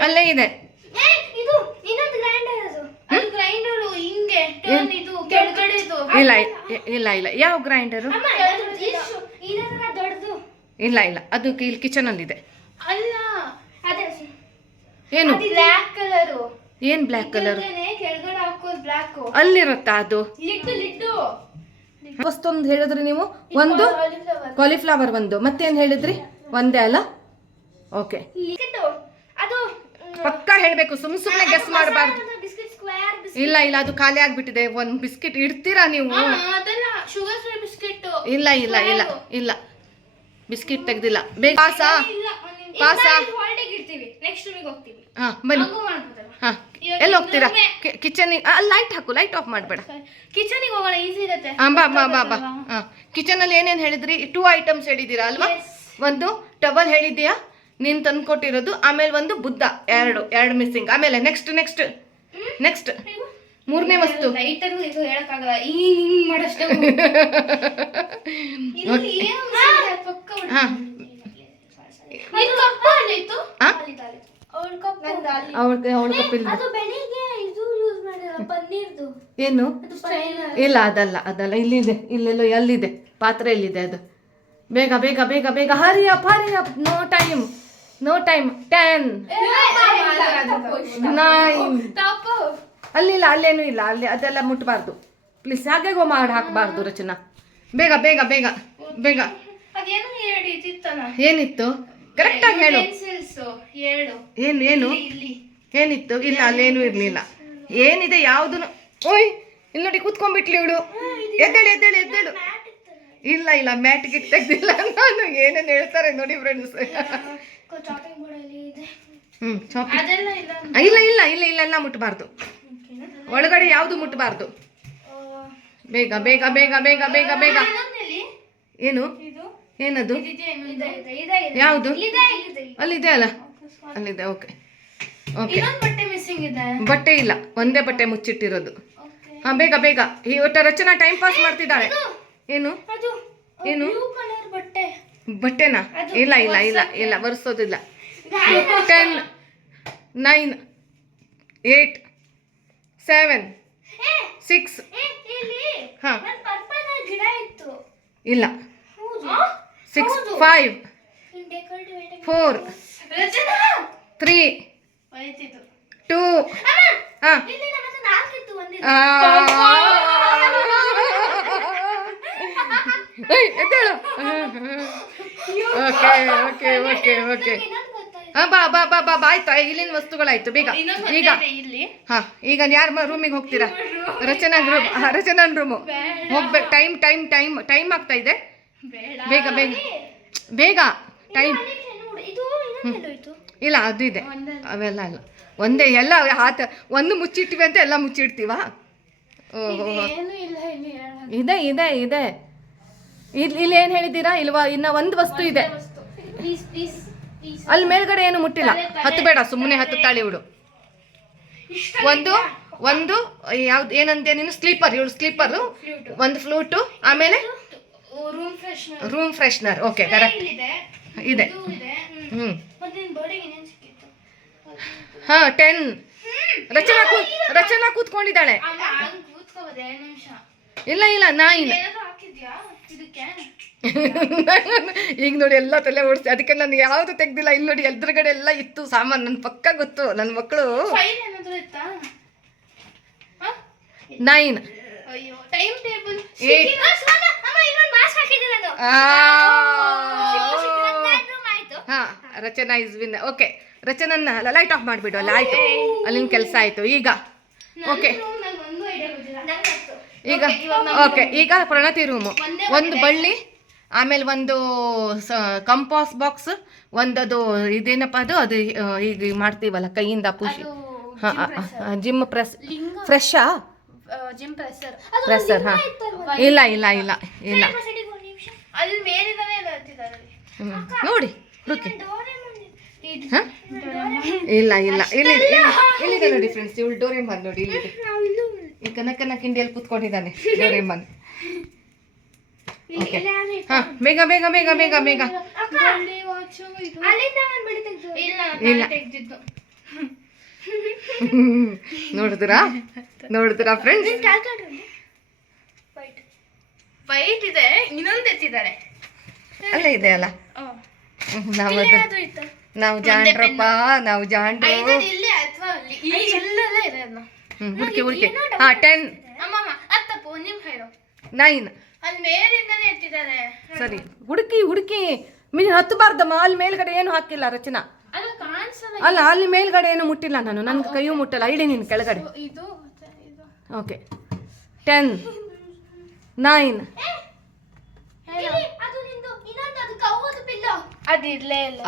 ಅಲ್ಲೇ ಇದೆ. ಇಲ್ಲ ಇಲ್ಲ ಇಲ್ಲ ಯಾವ ಗ್ರೈಂಡರು? ಇಲ್ಲ ಇಲ್ಲ ಅದು ಇಲ್ಲಿ ಕಿಚನ್ ಅಲ್ಲಿ ಇದೆ. ಏನು ಏನ್ ಬ್ಲ್ಯಾಕ್ ಕಲರ್? ಅಲ್ಲಿರುತ್ತಾ ಅದು? ವಸ್ತೊಂದು ಹೇಳಿದ್ರಿ ನೀವು. ಒಂದು ಕಾಲಿಫ್ಲವರ್, ಒಂದು ಮತ್ತೇನ್ ಹೇಳಿದ್ರಿ? ಒಂದೇ ಅಲ್ಲ? ಓಕೆ ಪಕ್ಕ ಹೇಳ್ಬೇಕು, ಸುಮ್ಮನೆ ಗೆಸ್ ಮಾಡಬಾರ್ದು. ಇಲ್ಲ ಇಲ್ಲ ಅದು ಖಾಲಿ ಆಗ್ಬಿಟ್ಟಿದೆ. ಒಂದು ಬಿಸ್ಕೆಟ್ ಇಡ್ತೀರಾ ನೀವು? ಇಲ್ಲ ಇಲ್ಲ ಇಲ್ಲ ಇಲ್ಲ ಬಿಸ್ಕೆಟ್ ತೆಗ್ದಿಲ್ಲ. ಬೇಗ ಪಾಸಾ ಪಾಸಾ. ಹಾ ಬನ್ನಿ. ಹಾ ಎಲ್ಲಿ ಹೋಗ್ತೀರಾ? ಕಿಚನಿಗೆ. ಲೈಟ್ ಹಾಕು, ಲೈಟ್ ಆಫ್ ಮಾಡಬೇಡ. ಕಿಚನಿಗೆ ಹೋಗೋಣ, ಈಸಿ ಇರುತ್ತೆ. ಬಾ ಬಾ ಬಾ ಬಾ. ಹಾ ಕಿಚನಲ್ಲಿ ಏನೇನು ಹೇಳಿದ್ರಿ? 2 ಐಟಮ್ಸ್ ಹೇಳಿದ್ದೀರಾ ಅಲ್ವಾ? ಒಂದು ಟವಲ್ ಹೇಳಿದ್ದೀಯಾ ನೀನು ತಂದ್ಕೊಟ್ಟಿರೋದು, ಆಮೇಲೆ ಒಂದು ಬುದ್ಧ. 2 ಮಿಸ್ಸಿಂಗ್. ಆಮೇಲೆ ನೆಕ್ಸ್ಟ್ ನೆಕ್ಸ್ಟ್ ನೆಕ್ಸ್ಟ್ 3ನೇ ವಸ್ತು. ಏನು ಅದು ಸ್ಟ್ರೈನರ್. ಇಲ್ಲ ಅದಲ್ಲ ಅದಲ್ಲ, ಇಲ್ಲಿದೆ, ಇಲ್ಲೆಲ್ಲೋ ಎಲ್ಲಿದೆ ಪಾತ್ರೆ, ಎಲ್ಲಿದೆ ಅದು? ಬೇಗ ಬೇಗ ಬೇಗ ಬೇಗ, hurry up, no time, no time. 10 9 ತಪ್ಪು. ಅಲ್ಲಿಲ್ಲ, ಅಲ್ಲೇನೂ ಇಲ್ಲ, ಅಲ್ಲಿ ಅದೆಲ್ಲ ಮುಟ್ಬಾರ್ದು ಪ್ಲೀಸ್. ಹಾಗೆ ಮಾಡಿ ಹಾಕಬಾರ್ದು ರಚನಾ. ಬೇಗ ಬೇಗ ಬೇಗ ಬೇಗ. ಅದೇನು ಎರಡು ಇದಿತ್ತಲ್ಲ, ಏನಿತ್ತು ಕರೆಕ್ಟಾಗಿ ಹೇಳು. ಪೆನ್ಸಿಲ್ಸ್ ಎರಡು. ಏನು ಏನು ಇಲ್ಲಿ ಏನಿತ್ತು? ಇಲ್ಲ ಅಲ್ಲೇನೂ ಇರಲಿಲ್ಲ. ಏನಿದೆ ಯಾವುದು? ಓಯ್ ಇಲ್ಲಿ ನೋಡಿ, ಕೂತ್ಕೊಂಡ್ಬಿಟ್ಲಿ ಇವಳು. ಎದ್ದೇಳು ಎದ್ದೇಳು ಎದ್ದೇಳು. ಇಲ್ಲ ಇಲ್ಲ, ಮ್ಯಾಟ್ಗೆ ತೆಗ್ದಿಲ್ಲ ನಾನು. ಏನೇನು ಹೇಳ್ತಾರೆ ನೋಡಿ ಫ್ರೆಂಡ್ಸ್. ಚಾಪಿಂಗ್ ಬೋರ್ಡಲ್ಲಿ ಇದೆ. ಚಾಪಿಂಗ್ ಅದೆಲ್ಲ ಇಲ್ಲ. ಇಲ್ಲ ಇಲ್ಲ ಇಲ್ಲ ಇಲ್ಲ, ಎಲ್ಲ ಮುಟ್ಬಾರ್ದು, ಒಳಗಡೆ ಯಾವುದು ಮುಟ್ಬಾರ್ದು. ಬೇಗ ಬೇಗ ಬೇಗ ಬೇಗ ಬೇಗ ಬೇಗ. ಏನು ಇದು ಏನದು? ಇದೆ. ಯಾವುದು? ಇದೆ. ಅಲ್ಲಿದೆ ಅಲ್ಲ, ಅಲ್ಲಿದೆ. Okay okay. ಇನ್ನೊಂದು ಬಟ್ಟೆ ಮಿಸ್ಸಿಂಗ್ ಇದೆ. ಬಟ್ಟೆ ಇಲ್ಲ, ಒಂದೇ ಬಟ್ಟೆ ಮುಚ್ಚಿಟ್ಟಿರೋದು. ಹಾ ಬೇಗ ಬೇಗ. ಈ ಒಟ್ಟ ರಚನಾ ಟೈಮ್ ಪಾಸ್ ಮಾಡ್ತಿದ್ದಾಳೆ. ಏನು ಅದು ಏನು? ಬ್ಲೂ ಕಲರ್ ಬಟ್ಟೆ. ಬಟ್ಟೆನಾ? ಇಲ್ಲ ಇಲ್ಲ ಇಲ್ಲ ಇಲ್ಲ, ಒರೆಸೋದಿಲ್ಲ. 10 9 8 7 6. ಇಲ್ಲಿ ಹಾ ಒಂದು ಪರ್ಪಲ್ ಗಿಡ ಇತ್ತು. ಇಲ್ಲ. 6 5 4 ರಚನಾ 3 ಬೈತಿತ್ತು. 2. ಹಾ ಇಲ್ಲಿ ನಮ್ಮ ಹತ್ರ 4 ಇತ್ತು. ಒಂದಿದೆ. ಎದ್ದೇಳು. Okay okay okay okay. ಇನ್ನೊಂದು ಗೊತ್ತಾಯ್ತು. ಹಾ ಬಾ ಬಾ ಬಾ ಬಾ ಬಾ. ಆಯ್ತು, ಇಲ್ಲಿನ ವಸ್ತುಗಳಾಯ್ತು. ಬೇಗ ಈಗ. ಇಲ್ಲಿ ಹಾ ಈಗ ಯಾರ ರೂಮಿಗೆ ಹೋಗ್ತೀರಾ? ರಚನಾನ್ ರೂಮು ಹೋಗ್ಬೇಕು. ಟೈಮ್ ಟೈಮ್ ಟೈಮ್ ಟೈಮ್ ಆಗ್ತಾ ಇದೆ. ಬೇಡ. ಬೇಗ ಬೇಗ ಬೇಗ ಟೈಮ್. ಇದು ಇನ್ನೊಂದು ಹೋಯ್ತು. ಇಲ್ಲ ಅದು ಇದೆ, ಅವೆಲ್ಲ ಅಲ್ಲ, ಒಂದೇ ಎಲ್ಲ ಒಂದು ಮುಚ್ಚಿಟ್ಟಿವಿ ಅಂತ ಎಲ್ಲ ಮುಚ್ಚಿಡ್ತೀವ? ಓಹೋ, ಏನು ಇಲ್ಲ. ಇಲ್ಲಿ ಹೇಳೋದು. ಇದೆ ಇದೆ ಇದೆ. ಇಲ್ಲಿ ಏನು ಹೇಳಿದ್ದೀರಾ? ಇಲ್ವಾ? ಇನ್ನ ಒಂದು ವಸ್ತು ಇದೆ. Please please please. ಅಲ್ಲಿ ಮೇಲ್ಗಡೆ ಏನು ಮುಟ್ಟಿಲ್ಲ. ಹತ್ತಬೇಡ, ಸುಮ್ಮನೆ ಹತ್ತುತ್ತಾಳೆ ಇವಳು. ಒಂದು ಯಾವ್ದು ಏನಂತೆ ನೀನು? ಸ್ಲೀಪರ್. ಇವಳು ಸ್ಲೀಪರು. ಒಂದು ಫ್ಲೂಟು, ಆಮೇಲೆ room freshener. Room freshener. Okay correct ಇದೆ. ಇದೆ. ಇದು ಇದೆ. ಹ್ಞೂ ಮತ್ತೆ ನಿನ್ನ ಬರ್ಡೇಗೆ ಇನ್ನೇನು ಸಿಕ್ಕಿತ್ತು? ಹಾ 10. ರಚನಾ ಕೂತ್ಕೊಂಡಿದ್ದಾಳೆ. ಅಮ್ಮ ಹಂಗೆ ಕೂತ್ಕೋಬೋದು 2 ನಿಮಿಷ. ಇಲ್ಲ ಇಲ್ಲ 9. ಏನಾದರೂ ಹಾಕಿದ್ಯಾ ಇದಕ್ಕೆ? ಈಗ ನೋಡಿ ಎಲ್ಲ ತಲೆ ಓಡಿಸಿ, ಅದಕ್ಕೆ ನಾನು ಯಾವುದು ತೆಗ್ದಿಲ್ಲ. ಇಲ್ಲಿ ನೋಡಿ ಎದುರುಗಡೆ ಎಲ್ಲ ಇತ್ತು ಸಾಮಾನು, ನನ್ನ ಪಕ್ಕ ಗೊತ್ತು. ನನ್ನ ಮಕ್ಕಳು ಫೈಲ್ ಏನಾದರೂ ಇತ್ತಾ? 9 ಅಯ್ಯೋ, ಟೈಮ್ ಟೇಬಲ್. 8. ಅಮ್ಮ ಇನ್ನೊಂದು ಮಾಸ್ಕ್ ಹಾಕಿದ್ದೆ ನಾನು. ಆಯ್ತು. ಹಾ ರಚನಾ ಇಸ್ ವಿನ್. ಓಕೆ, ರಚನನ್ನ ಲೈಟ್ ಆಫ್ ಮಾಡಿಬಿಡು. ಅಲ್ಲ ಆಯ್ತು, ಅಲ್ಲಿನ ಕೆಲಸ ಆಯ್ತು. ಈಗ ಓಕೆ, ನಂಗೆ ಒಂದು ಐಡಿಯಾ ಗೊತ್ತಿಲ್ಲ. ನಂಗೆ ಗೊತ್ತು. ಈಗ ಓಕೆ, ಈಗ ಪ್ರಣತಿ ರೂಮು. ಒಂದು ಬಳ್ಳಿ, ಆಮೇಲೆ ಒಂದು ಕಂಪಾಸ್ ಬಾಕ್ಸ್, ಒಂದದು ಇದೇನಪ್ಪ ಅದು ಈಗ ಮಾಡ್ತೀವಲ್ಲ ಕೈಯಿಂದ ಪುಷ್. ಹಾಂ ಜಿಮ್ ಫ್ರೆಶ್ಶಾ? Gym pressure. ಪ್ರೆಸರ್. ಹಾಂ ಇಲ್ಲ ಇಲ್ಲ ಇಲ್ಲ ಇಲ್ಲ. ಅಲ್ಲಿ ಮೇಲಿಂದನೇ ಎಲ್ಲ ಹತ್ತಿದ್ದಾರೆ. ನೋಡಿ ಹುಡುಕಿ. ಹಾಂ ಇಲ್ಲ ಇಲ್ಲ ಇಲ್ಲ ಇಲ್ಲಿದೆ ನೋಡಿ ಫ್ರೆಂಡ್ಸ್. ಇವಳು ಡೋರೇಮಾನ್ ನೋಡಿ, ಇಲ್ಲಿದೆ. ಈ ಕನಕನ ಕಿಂಡಿಯಲ್ಲಿ ಕೂತ್ಕೊಂಡಿದ್ದಾನೆ ಡೋರೇಮಾನ್. ಓಕೆ ಹಾಂ ಬೇಗ ಬೇಗ ಬೇಗ ಬೇಗ ಬೇಗ. ಇಲ್ಲ. ನೋಡಿದ್ರಾ ಫ್ರೆಂಡ್ಸ್? ವೈಟ್ ಇದೆ, ಇನ್ನೊಂದು ಎತ್ತಿದ್ದಾರೆ. ಅಲ್ಲೇ ಇದೆ ಅಲ್ಲ. ನಾವು ಜಾಣ್ರಪ್ಪ, ನಾವು ಜಾಣ್ರು. ಇಲ್ಲಿ ಅಥವಾ ಅಲ್ಲಿ ಇಲ್ಲೆಲ್ಲ ಇದೆ ಅದನ್ನ. ಹುಡುಕಿ ಹಾಂ 10 ಅಮ್ಮಮ್ಮ ಅದು ತಪ್ಪು. ನೀವು ಹೇಳು. 9 ಅಲ್ಲಿ ಮೇಲಿಂದನೇ ಎತ್ತಿದ್ದಾರೆ. ಸರಿ ಹುಡುಕಿ ಹತ್ತಬಾರ್ದಮ್ಮ. ಅಲ್ಲಿ ಮೇಲ್ಗಡೆ ಏನು ಹಾಕಿಲ್ಲ ರಚನಾ. ಅದು ಕಾಣಿಸಲ್ಲ. ಅಲ್ಲ ಅಲ್ಲಿ ಮೇಲ್ಗಡೆ ಏನು ಮುಟ್ಟಿಲ್ಲ ನಾನು. ನನ್ಗೆ ಕೈಯೂ ಮುಟ್ಟಲ್ಲ. ಇಡಿ ನೀನು ಕೆಳಗಡೆ. ಇದು ಓಕೆ 10 9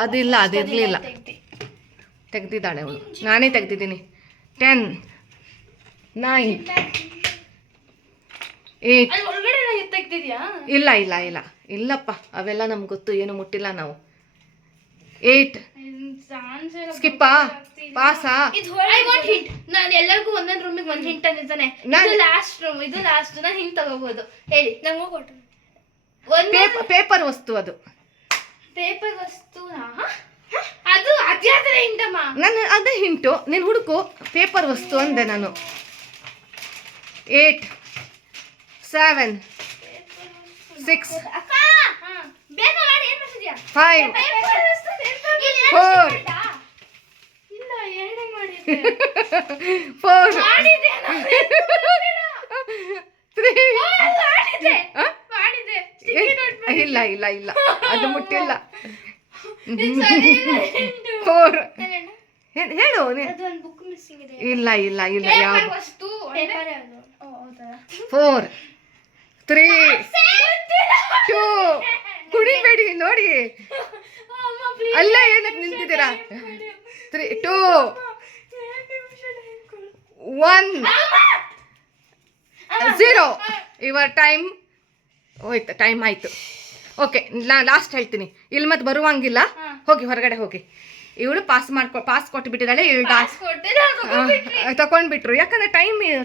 ಅದಿಲ್ಲ, ಅದಿರಲಿಲ್ಲ. ತೆಗ್ದಿದ್ದಾಳೆ ಅವಳು, ನಾನೇ ತೆಗ್ದಿದ್ದೀನಿ. 10 9 8. ಇಲ್ಲ ಇಲ್ಲ ಇಲ್ಲ ಇಲ್ಲಪ್ಪ, ಅವೆಲ್ಲ ನಮ್ಗೆ ಗೊತ್ತು. ಏನು ಮುಟ್ಟಿಲ್ಲ ನಾವು. 8 ಸ್ಕಿಪ್ಪಾ ಪಾಸಾ? ನಾನು ಎಲ್ಲರಿಗೂ ಒಂದೊಂದು ರೂಮಿಗೆ ಒಂದು ಹಿಂಟ್ ಅಂದಿದ್ದಾನೆ. ಲಾಸ್ಟ್ ರೂಮ್, ಇದು ಲಾಸ್ಟ್. ನಾನು ಹಿಂಟ್ ತಗೋಬಹುದು. ಹೇಳಿ, ನಂಗೂ ಕೊಟ್ಟು. ಪೇಪರ್ ವಸ್ತು ಅದು. ಪೇಪರ್ ವಸ್ತು ಅದು ಅದ್ಯಾತ್ರ ಹಿಂಟಮ್ಮ? ನಾನು ಅದೇ ಹಿಂಟು. ನೀನು ಹುಡುಕು. ಪೇಪರ್ ವಸ್ತು ಅಂದೆ ನಾನು. 8 7 6 ಅಕ್ಕ ಬೇಗ ಮಾಡಿ ಏನು ಮಾಡ್ತಿದ್ಯಾ 5 4 ಇಲ್ಲ ಎರಡೇ ಮಾಡಿದ್ದೆ 4 ಮಾಡಿದ್ದೆ 3 ಮಾಡಿದ್ದೆ ಇಲ್ಲ ಇಲ್ಲ ಇಲ್ಲ ಅದು ಮುಟ್ಟಿಲ್ಲ 4 ಹೇಳು ಅದೊಂದು ಬುಕ್ ಮಿಸ್ಸಿಂಗ್ ಇದೆ ಇಲ್ಲ ಇಲ್ಲ ಇಲ್ಲ ಯಾವ ವಸ್ತು ಪೇಪರ್ ಅದು ಹೌದಾ 4 3 2 ಕುಡಿಬೇಡಿ ನೋಡಿ ಅಲ್ಲ ಏನಕ್ಕೆ ನಿಂತಿದ್ದೀರಾ 3 2 1 0 ಯುವರ್ ಟೈಮ್ ಹೋಯ್ತು ಟೈಮ್ ಆಯಿತು ಓಕೆ ಲಾಸ್ಟ್ ಹೇಳ್ತೀನಿ ಇಲ್ಲಿ ಮತ್ತೆ ಬರುವಂಗಿಲ್ಲ ಹೋಗಿ ಹೊರಗಡೆ ಹೋಗಿ ಇವಳು ಪಾಸ್ ಕೊಟ್ಟು ಬಿಟ್ಟಿದ್ದಾಳೆ ತಗೊಂಡ್ಬಿಟ್ರು ಯಾಕಂದ್ರೆ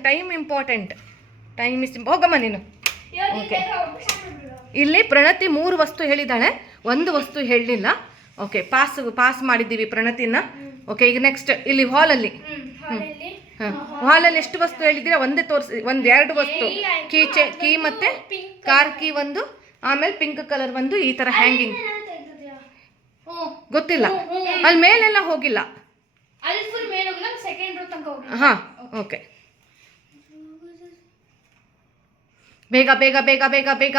ಟೈಮ್ ಇಂಪಾರ್ಟೆಂಟ್ ಟೈಮ್ ಹೋಗಮ್ಮ ನೀನು ಓಕೆ ಇಲ್ಲಿ ಪ್ರಣತಿ 3 ವಸ್ತು ಹೇಳಿದ್ದಾಳೆ 1 ವಸ್ತು ಹೇಳಲಿಲ್ಲ ಓಕೆ ಪಾಸ್ ಮಾಡಿದ್ದೀವಿ ಪ್ರಣತಿನ ಓಕೆ ಈಗ ನೆಕ್ಸ್ಟ್ ಇಲ್ಲಿ ಹಾಲಲ್ಲಿ ಹಾಲಲ್ಲಿ ಎಷ್ಟು ವಸ್ತು ಹೇಳಿದ್ದೀರಾ ಒಂದೇ ತೋರಿಸಿ 2 ವಸ್ತು ಕೀ ಮತ್ತೆ ಕಾರ್ ಕೀ ಒಂದು ಆಮೇಲೆ ಪಿಂಕ್ ಕಲರ್ ಒಂದು ಈ ಥರ ಹ್ಯಾಂಗಿಂಗ್ ಗೊತ್ತಿಲ್ಲ ಅಲ್ಲಿ ಮೇಲೆಲ್ಲ ಹೋಗಿಲ್ಲ ಅಲ್ಲಿ ಫುಲ್ ಮೇಲೆ ಹೋಗಿಲ್ಲ ಸೆಕೆಂಡ್ ರೋ ತನಕ ಹೋಗಿ ಹಾಂ ಓಕೆ ಬೇಗ ಬೇಗ ಬೇಗ ಬೇಗ ಬೇಗ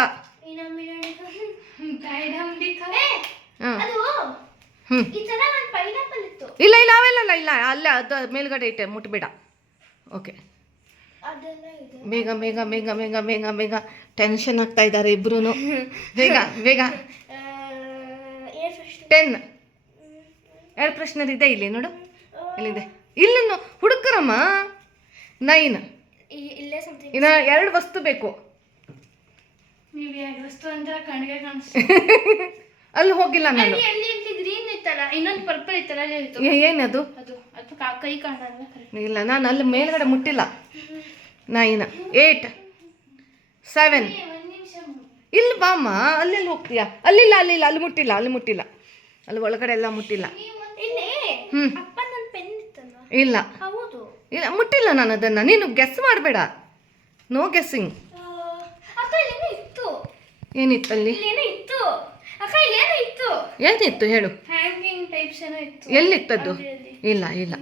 ಇಲ್ಲ ಇಲ್ಲ ಅವೆಲ್ಲ ಇಲ್ಲ ಅಲ್ಲೇ ಅದು ಮೇಲ್ಗಡೆ ಇಟ್ಟೆ ಮುಟ್ಬೇಡ ಓಕೆ ಬೇಗ ಬೇಗ ಬೇಗ ಬೇಗ ಬೇಗ ಬೇಗ ಟೆನ್ಷನ್ ಆಗ್ತಾ ಇದ್ದಾರೆ ಇಬ್ರು ಬೇಗ ಬೇಗ 10 2 ಪ್ರಶ್ನೆ ಇದೆ ಇಲ್ಲಿ ನೋಡು ಇಲ್ಲಿದೆ ಇಲ್ಲನ್ನು ಹುಡುಕರಮ್ಮ 9 ಇನ್ನು 2 ವಸ್ತು ಬೇಕು ನೀವು 2 ವಸ್ತು ಅಂದ್ರೆ ಕಣ್ಣಿಗೆ ಅಲ್ಲಿ ಹೋಗಿಲ್ಲ ನಾನು ಅಲ್ಲಿ ಗ್ರೀನ್ ಇತ್ತಲ್ಲ ಇನ್ನೊಂದು ಪರ್ಪಲ್ ಇತ್ತಲ್ಲ ಅಲ್ಲಿ ಇತ್ತು ಏನದು ಅದು ಅದು ಕೈ ಕಾಣಲ್ಲ ಇಲ್ಲ ನಾನು ಅಲ್ಲಿ ಮೇಲ್ಗಡೆ ಮುಟ್ಟಿಲ್ಲ 9 8 7 ಇಲ್ಲಿ ಬಾಮ್ಮ ಅಲ್ಲೆಲ್ಲಿ ಹೋಗ್ತೀಯಾ ಅಲ್ಲಿಲ್ಲ ಅಲ್ಲಿಲ್ಲ ಅಲ್ಲಿ ಮುಟ್ಟಿಲ್ಲ ಅಲ್ಲಿ ಒಳಗಡೆ ಎಲ್ಲ ಮುಟ್ಟಿಲ್ಲ ಇಲ್ಲ ಇಲ್ಲ ಮುಟ್ಟಿಲ್ಲ ನಾನು ಅದನ್ನು ನೀನು ಗೆಸ್ ಮಾಡಬೇಡ ನೋ ಗೆಸ್ಸಿಂಗ್ ಏನಿತ್ತು ಅಲ್ಲಿ ಏನಿತ್ತು ಹೇಳು ಎಲ್ಲಿತ್ತದ್ದು ಇಲ್ಲ ಇಲ್ಲ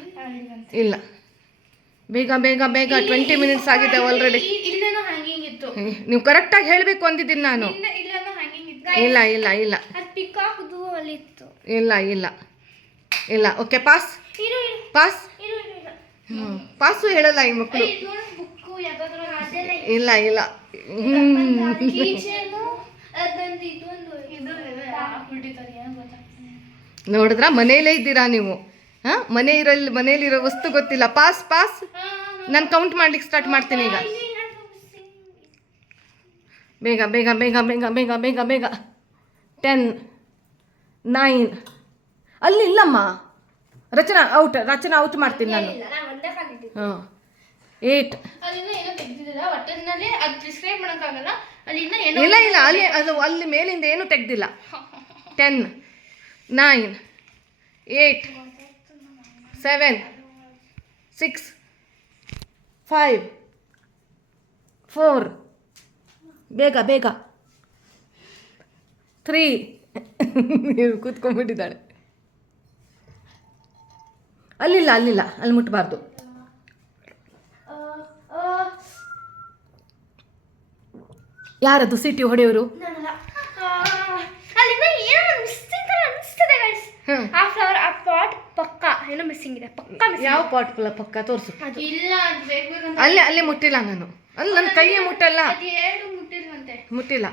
ಇಲ್ಲ ಬೇಗ ಬೇಗ ಬೇಗ 20 ಮಿನಿಟ್ಸ್ ಆಗಿದೆ ಆಲ್ರೆಡಿ ನೀವು ಕರೆಕ್ಟಾಗಿ ಹೇಳಬೇಕು ಅಂದಿದ್ದೀನಿ ನಾನು ಇಲ್ಲ ಇಲ್ಲ ಇಲ್ಲ ಇಲ್ಲ ಇಲ್ಲ ಇಲ್ಲ ಓಕೆ ಪಾಸ್ ಪಾಸು ಹೇಳಲ್ಲ ಈ ಮಕ್ಕಳು ಇಲ್ಲ ಇಲ್ಲ ನೋಡಿದ್ರ ಮನೆಯಲ್ಲೇ ಇದ್ದೀರಾ ನೀವು ಹಾಂ ಮನೆಯಲ್ಲಿರೋ ವಸ್ತು ಗೊತ್ತಿಲ್ಲ ಪಾಸ್ ನಾನು ಕೌಂಟ್ ಮಾಡ್ಲಿಕ್ಕೆ ಸ್ಟಾರ್ಟ್ ಮಾಡ್ತೀನಿ ಈಗ ಬೇಗ ಬೇಗ ಬೇಗ ಬೇಗ ಬೇಗ ಬೇಗ ಬೇಗ 10 9 ಅಲ್ಲಿ ಇಲ್ಲಮ್ಮ ರಚನಾ ಔಟ್ ಮಾಡ್ತೀನಿ ನಾನು ಹಾಂ 8 ಇಲ್ಲ ಇಲ್ಲ ಅಲ್ಲಿ ಮೇಲಿಂದ ಏನು ತೆಗ್ದಿಲ್ಲ 10 9 8 7 6 5 4 ಬೇಗ ಬೇಗ 3 ಕೂತ್ಕೊಂಡ್ಬಿಟ್ಟಿದ್ದಾಳೆ ಅಲ್ಲಿಲ್ಲ ಅಲ್ಲಿ ಮುಟ್ಟಬಾರ್ದು ಯಾರದು ಸಿಟಿ ಹೊಡೆಯೋರು ಯಾವ ಪಾಟ್ ಪಕ್ಕ ತೋರಿಸು ಅಲ್ಲೇ ಮುಟ್ಟಿಲ್ಲ ನಾನು ಅಲ್ಲಿ ನನ್ನ ಕೈಯೇ ಮುಟ್ಟಲ್ಲ ಮುಟ್ಟಿಲ್ಲ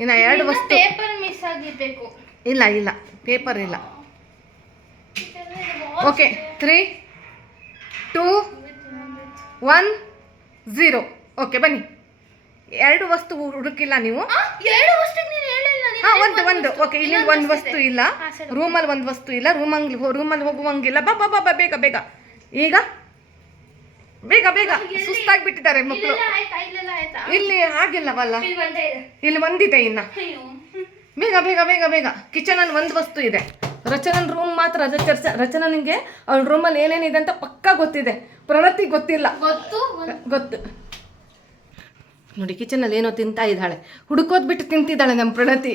ಇನ್ನು 2 ವಸ್ತು ಪೇಪರ್ ಮಿಸ್ ಆಗಿರ್ಬೇಕು ಇಲ್ಲ ಪೇಪರ್ ಇಲ್ಲ ಓಕೆ 3 2 1 0 ಓಕೆ ಬನ್ನಿ 2 ವಸ್ತು ಹುಡುಕಿಲ್ಲ ನೀವು ಒಂದು ಓಕೆ ಇಲ್ಲಿ 1 ವಸ್ತು ಇಲ್ಲ ರೂಮಲ್ಲಿ 1 ವಸ್ತು ಇಲ್ಲ ರೂಮಲ್ಲಿ ಹೋಗುವಂಗಿಲ್ಲ ಬಾ ಬೇಗ ಬೇಗ ಈಗ ಬೇಗ ಬೇಗ ಸುಸ್ತಾಗ್ಬಿಟ್ಟಿದ್ದಾರೆ ಮಕ್ಕಳು ಇಲ್ಲಿ ಹಾಗಿಲ್ಲವಲ್ಲ ಇಲ್ಲಿ ಒಂದಿದೆ ಇನ್ನ ಬೇಗ ಬೇಗ ಬೇಗ ಬೇಗ ಕಿಚನಲ್ಲಿ 1 ವಸ್ತು ಇದೆ ರಚನನ್ ರೂಮ್ ಮಾತ್ರ ರಚನನಿಗೆ ಅವಳ ರೂಮಲ್ಲಿ ಏನೇನಿದೆ ಅಂತ ಪಕ್ಕಾ ಗೊತ್ತಿದೆ. ಪ್ರಣತಿ ಗೊತ್ತಿಲ್ಲ. ಗೊತ್ತು ನೋಡಿ, ಕಿಚನಲ್ಲಿ ಏನೋ ತಿಂತಾ ಇದ್ದಾಳೆ. ಹುಡುಕೋದ್ ಬಿಟ್ಟು ತಿಂತಿದ್ದಾಳೆ ನಮ್ಮ ಪ್ರಣತಿ.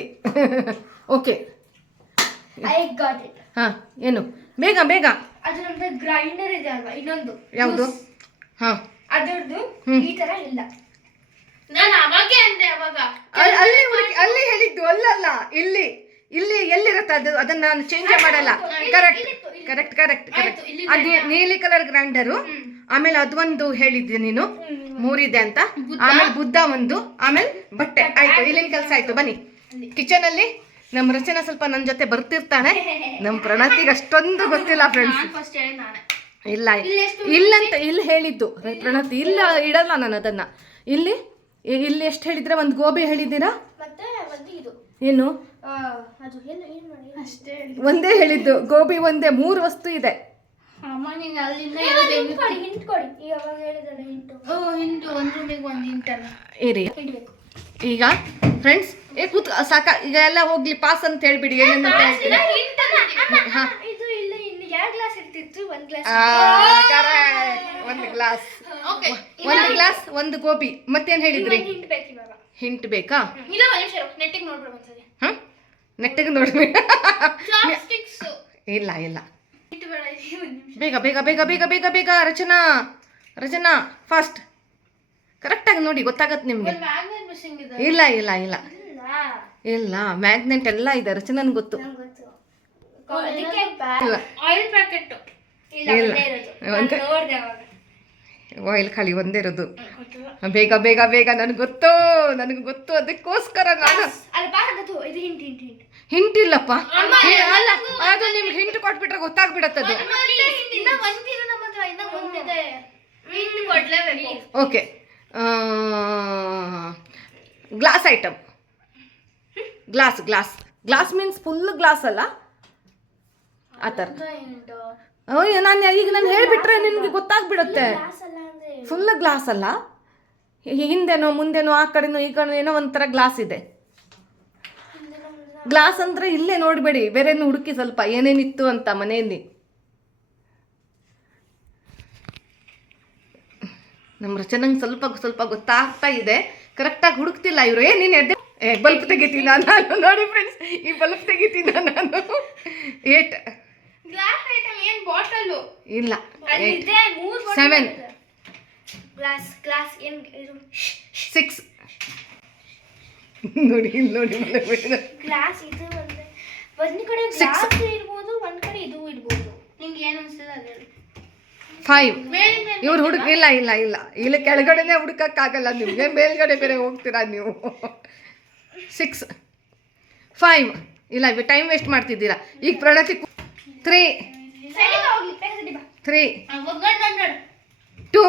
ಓಕೆ, ಹಾಂ, ಏನು ಬೇಗ ಬೇಗ. ಅದರ ಗ್ರೈಂಡರ್ ಇದೆ ಅಲ್ವಾ ಇನ್ನೊಂದು, ಯಾವುದು? ಹಾಂ, ಅದರದ್ದು ಈ ತರ ಇಲ್ಲ. ನಾನು ಅವಾಗೆ ಅಂದೆ, ಅವಾಗ ಅಲ್ಲಿ ಹೇಳಿದ್ದು ಅಲ್ಲಲ್ಲ, ಇಲ್ಲಿ ಎಲ್ಲಿರುತ್ತೆ ಅದು, ಅದನ್ನ ನಾನು ಚೇಂಜ್ ಮಾಡಲ್ಲ. ಕರೆಕ್ಟ್. ಅದು ನೀಲಿ ಕಲರ್ ಗ್ರೈಂಡರು. ಆಮೇಲೆ ಅದೊಂದು ಹೇಳಿದ್ದೆ ನೀನು, ಮೂರಿದೆ ಅಂತ. ಆಮೇಲೆ ಬುದ್ಧ ಒಂದು, ಆಮೇಲೆ ಬಟ್ಟೆ. ಆಯ್ತು, ಇಲ್ಲಿನ ಕೆಲಸ ಆಯ್ತು. ಬನ್ನಿ ಕಿಚನ್ ಅಲ್ಲಿ. ನಮ್ಮ ರಚನಾ ಸ್ವಲ್ಪ ನನ್ನ ಜೊತೆ ಬರ್ತಿರ್ತಾನೆ. ನಮ್ಮ ಪ್ರಣತಿಗೆ ಅಷ್ಟೊಂದು ಗೊತ್ತಿಲ್ಲ ಫ್ರೆಂಡ್ಸ್. ಇಲ್ಲಂತ ಇಲ್ಲಿ ಹೇಳಿದ್ದು ಪ್ರಣತಿ. ಇಲ್ಲ ಇಡಲ್ಲ ನಾನು ಅದನ್ನ. ಇಲ್ಲಿ ಎಷ್ಟು ಹೇಳಿದ್ರೆ, ಒಂದು ಗೋಬಿ ಹೇಳಿದ್ದೀರಾ? ಏನು? ಒಂದೇ ಹೇಳಿದ್ದು ಗೋಬಿ ಒಂದೇ. 3 ವಸ್ತು ಇದೆ. ಇರಿ ಈಗ ಫ್ರೆಂಡ್ಸ್, ಕೂತ್ ಸಾಕ ಈಗ, ಎಲ್ಲ ಹೋಗ್ಲಿ ಪಾಸ್ ಅಂತ ಹೇಳ್ಬಿಡಿ. ಏನೇನು ಒಂದು ಗ್ಲಾಸ್, ಒಂದು ಗೋಬಿ. ಮತ್ತೇನ್ ಹೇಳಿದ್ರಿ? ಹಿಂಟ್ ಬೇಕಾ? ನೆಟ್ಟಿಗೆ ನೋಡ್ರಿ. ಇಲ್ಲ, ಬೇಗ ಬೇಗ ಬೇಗ ಬೇಗ ಬೇಗ ಬೇಗ. ರಚನಾ ಫಾಸ್ಟ್. ಕರೆಕ್ಟಾಗಿ ನೋಡಿ, ಗೊತ್ತಾಗತ್ತೆ ನಿಮ್ಗೆ. ಇಲ್ಲ ಮ್ಯಾಗ್ನೆಟ್ ಎಲ್ಲ ಇದೆ. ರಚನನ್ ಗೊತ್ತು. ಆಯಿಲ್ ಖಾಲಿ ಒಂದೇ ಇರೋದು. ಬೇಗ ಬೇಗ ಬೇಗ. ನನಗೆ ಗೊತ್ತು. ಅದಕ್ಕೋಸ್ಕರ ನಾನು ಹಿಂಟ್ ಇಲ್ಲಪ್ಪ. ಅಲ್ಲ, ಅದು ನಿಮ್ಗೆ ಹಿಂಟ್ ಕೊಟ್ಬಿಟ್ರೆ ಗೊತ್ತಾಗ್ಬಿಡತ್ತದು. Okay, glass item. Glass means full glass ಅಲ್ಲ, ಆ ಥರ. ನಾನು ಹೇಳ್ಬಿಟ್ರೆ ನಿನ್ಗೆ ಗೊತ್ತಾಗ್ಬಿಡುತ್ತೆ. ಫುಲ್ ಗ್ಲಾಸ್ ಅಲ್ಲ, ಹಿಂದೆನೋ ಮುಂದೆನೋ ಆ ಕಡೆನೋ ಈ ಕಡೆ ಏನೋ ಒಂಥರ ಗ್ಲಾಸ್ ಇದೆ. ಗ್ಲಾಸ್ ಅಂದ್ರೆ ಇಲ್ಲೇ ನೋಡಬೇಡಿ, ಬೇರೆನೂ ಹುಡುಕಿ ಸ್ವಲ್ಪ ಏನೇನಿತ್ತು ಅಂತ ಮನೆಯಲ್ಲಿ. ನಮ್ಮ ರಚನಂಗೆ ಸ್ವಲ್ಪ ಗೊತ್ತಾಗ್ತಾ ಇದೆ. ಕರೆಕ್ಟಾಗಿ ಹುಡುಕ್ತಿಲ್ಲ ಇವರು. ನೀನು ಎದ್ದೆ ಬಲ್ಪ್ ತೆಗಿತೀನ ನಾನು. ನೋಡಿ ಫ್ರೆಂಡ್ಸ್, ಈ ಬಲ್ಪ್ ತೆಗಿತೀನ ನಾನು. 8 ಇಲ್ಲ, 7, 6. ನೋಡಿ ಗ್ಲಾಸ್ ಇದು ಒಂದು ಕಡೆ ಗ್ಲಾಸ್ ಇರ್ಬೋದು, ಒಂದು ಕಡೆ ಇದು ಇರ್ಬೋದು. ನಿಮ್ಗೆ ಏನು ಅನ್ಸ್ತದೆ ಅದು ಹೇಳಿ. 5. ಇವ್ರು ಇಲ್ಲ ಇಲ್ಲಿ ಕೆಳಗಡೆನೆ ಹುಡುಕಕ್ಕಾಗಲ್ಲ ನಿಮಗೆ, ಮೇಲ್ಗಡೆ ಬೇರೆ ಹೋಗ್ತೀರಾ ನೀವು. 6, 5. ಇಲ್ಲ, ಟೈಮ್ ವೇಸ್ಟ್ ಮಾಡ್ತಿದ್ದೀರಾ. ಈಗ ಪ್ರಣತಿ 3, 2.